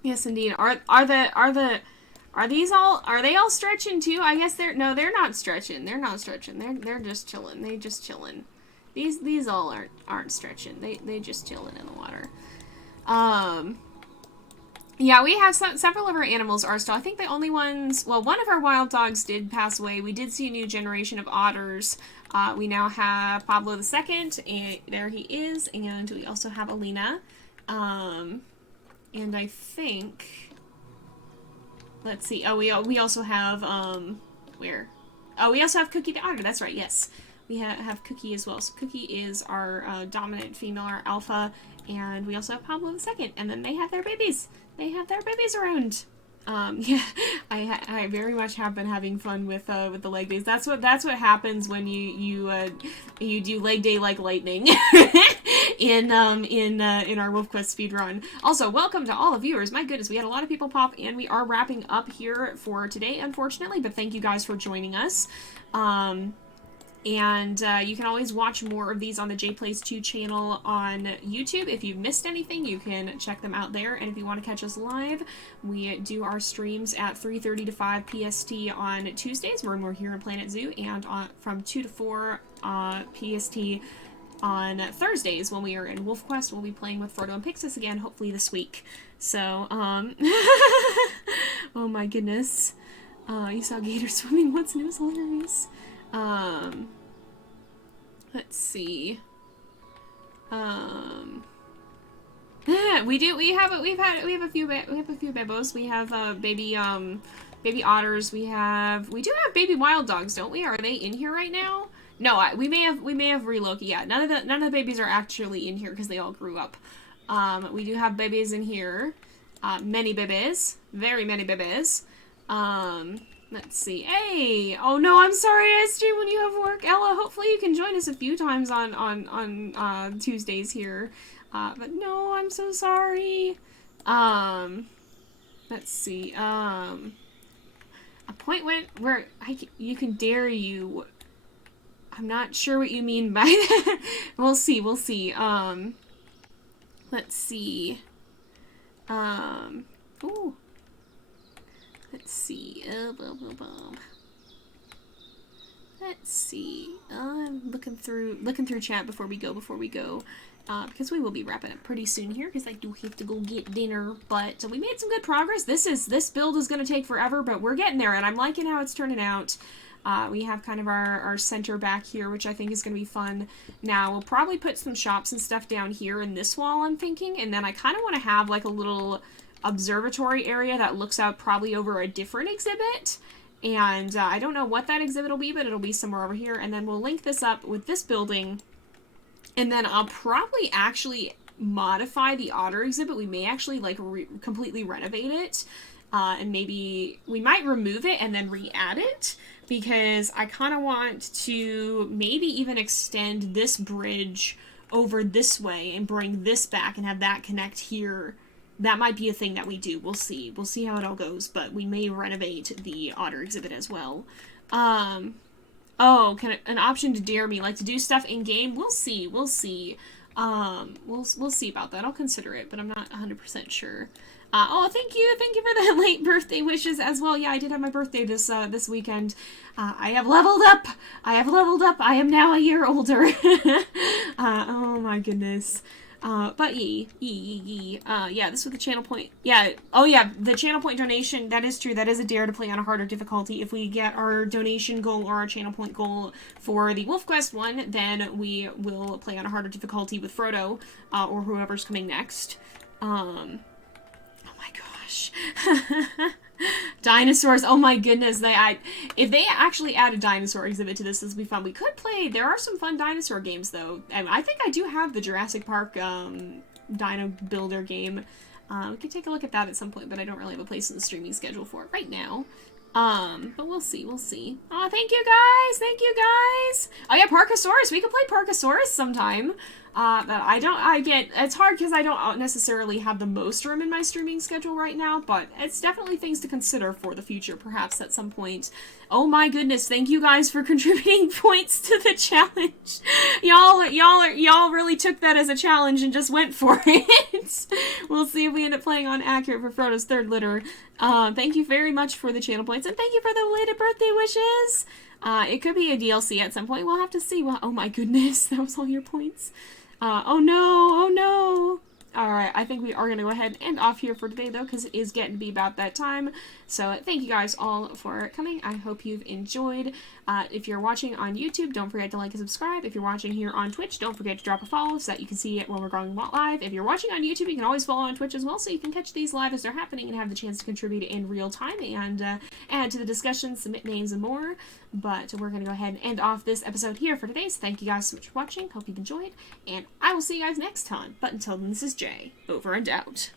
Yes, indeed. Are they all stretching too? I guess they're not stretching. They're just chilling. They just chilling. These all aren't stretching. They just chilling in the water. Yeah, we have several of our animals are still. I think the only ones... Well, one of our wild dogs did pass away. We did see a new generation of otters. We now have Pablo II, and there he is. And we also have Alina. And I think... Let's see. Oh, we also have... Where? Oh, we also have Cookie the otter. That's right, yes. We have Cookie as well. So Cookie is our dominant female, our alpha. And we also have Pablo II. And then they have their babies. They have their babies around. Yeah, I very much have been having fun with the leg days. That's what happens when you do leg day like lightning in our WolfQuest speedrun. Also, welcome to all the viewers. My goodness, we had a lot of people pop, and we are wrapping up here for today, unfortunately. But thank you guys for joining us. And you can always watch more of these on the JayPlays 2 channel on YouTube. If you've missed anything, you can check them out there. And if you want to catch us live, we do our streams at 3:30 to 5 PST on Tuesdays when we're here in Planet Zoo, and from 2 to 4 PST on Thursdays when we are in WolfQuest. We'll be playing with Frodo and Pixis again, hopefully this week. So, oh my goodness. You saw gators swimming once and it was hilarious. Let's see. We have a few babos. We have baby otters. We do have baby wild dogs, don't we? Are they in here right now? No, we may have relocated. Yeah, none of the babies are actually in here because they all grew up. We do have babies in here. Many babies, very many babies. Let's see. Hey! Oh no, I'm sorry I stream when you have work. Ella, hopefully you can join us a few times on Tuesdays here. But no, I'm so sorry. Let's see. A point where you can dare you. I'm not sure what you mean by that. We'll see. We'll see. Let's see. Ooh. Let's see. Let's see. I'm looking through chat before we go. Because we will be wrapping up pretty soon here, because I do have to go get dinner. But we made some good progress. This build is going to take forever, but we're getting there, and I'm liking how it's turning out. We have kind of our center back here, which I think is going to be fun. Now, we'll probably put some shops and stuff down here in this wall, I'm thinking, and then I kind of want to have like a little observatory area that looks out probably over a different exhibit. And I don't know what that exhibit will be, but it'll be somewhere over here. And then we'll link this up with this building. And then I'll probably actually modify the otter exhibit. We may actually like completely renovate it. And maybe we might remove it and then re-add it. Because I kind of want to maybe even extend this bridge over this way and bring this back and have that connect here. That might be a thing that we do. We'll see. We'll see how it all goes, but we may renovate the otter exhibit as well. Oh, an option to dare me, like to do stuff in game? We'll see. We'll see. We'll see about that. I'll consider it, but I'm not 100% sure. Oh, thank you for the late birthday wishes as well. Yeah, I did have my birthday this weekend. I have leveled up. I am now a year older. Oh my goodness. But yeah, this was the channel point. Yeah, oh yeah, the channel point donation, that is true. That is a dare to play on a harder difficulty. If we get our donation goal or our channel point goal for the Wolf Quest one, then we will play on a harder difficulty with Frodo, or whoever's coming next. Oh my gosh. Dinosaurs, oh my goodness, if they actually add a dinosaur exhibit to this would be fun. We could play, there are some fun dinosaur games though, and I think I do have the Jurassic Park Dino Builder game. We could take a look at that at some point, but I don't really have a place in the streaming schedule for it right now. But we'll see. Oh, thank you guys! Oh yeah, Parkasaurus, we could play Parkasaurus sometime. But it's hard because I don't necessarily have the most room in my streaming schedule right now, but it's definitely things to consider for the future, perhaps at some point. Oh my goodness, thank you guys for contributing points to the challenge. Y'all really took that as a challenge and just went for it. We'll see if we end up playing on accurate for Frodo's third litter. Thank you very much for the channel points, and thank you for the belated birthday wishes. It could be a DLC at some point. We'll have to see. Well, oh my goodness, that was all your points. Oh no. Alright, I think we are going to go ahead and end off here for today, though, because it is getting to be about that time. So, thank you guys all for coming. I hope you've enjoyed. If you're watching on YouTube, don't forget to like and subscribe. If you're watching here on Twitch, don't forget to drop a follow so that you can see it when we're going live. If you're watching on YouTube, you can always follow on Twitch as well, so you can catch these live as they're happening and have the chance to contribute in real time and add to the discussion, submit names, and more. But we're going to go ahead and end off this episode here for today. So thank you guys so much for watching. Hope you've enjoyed, and I will see you guys next time. But until then, this is Jay, over and out.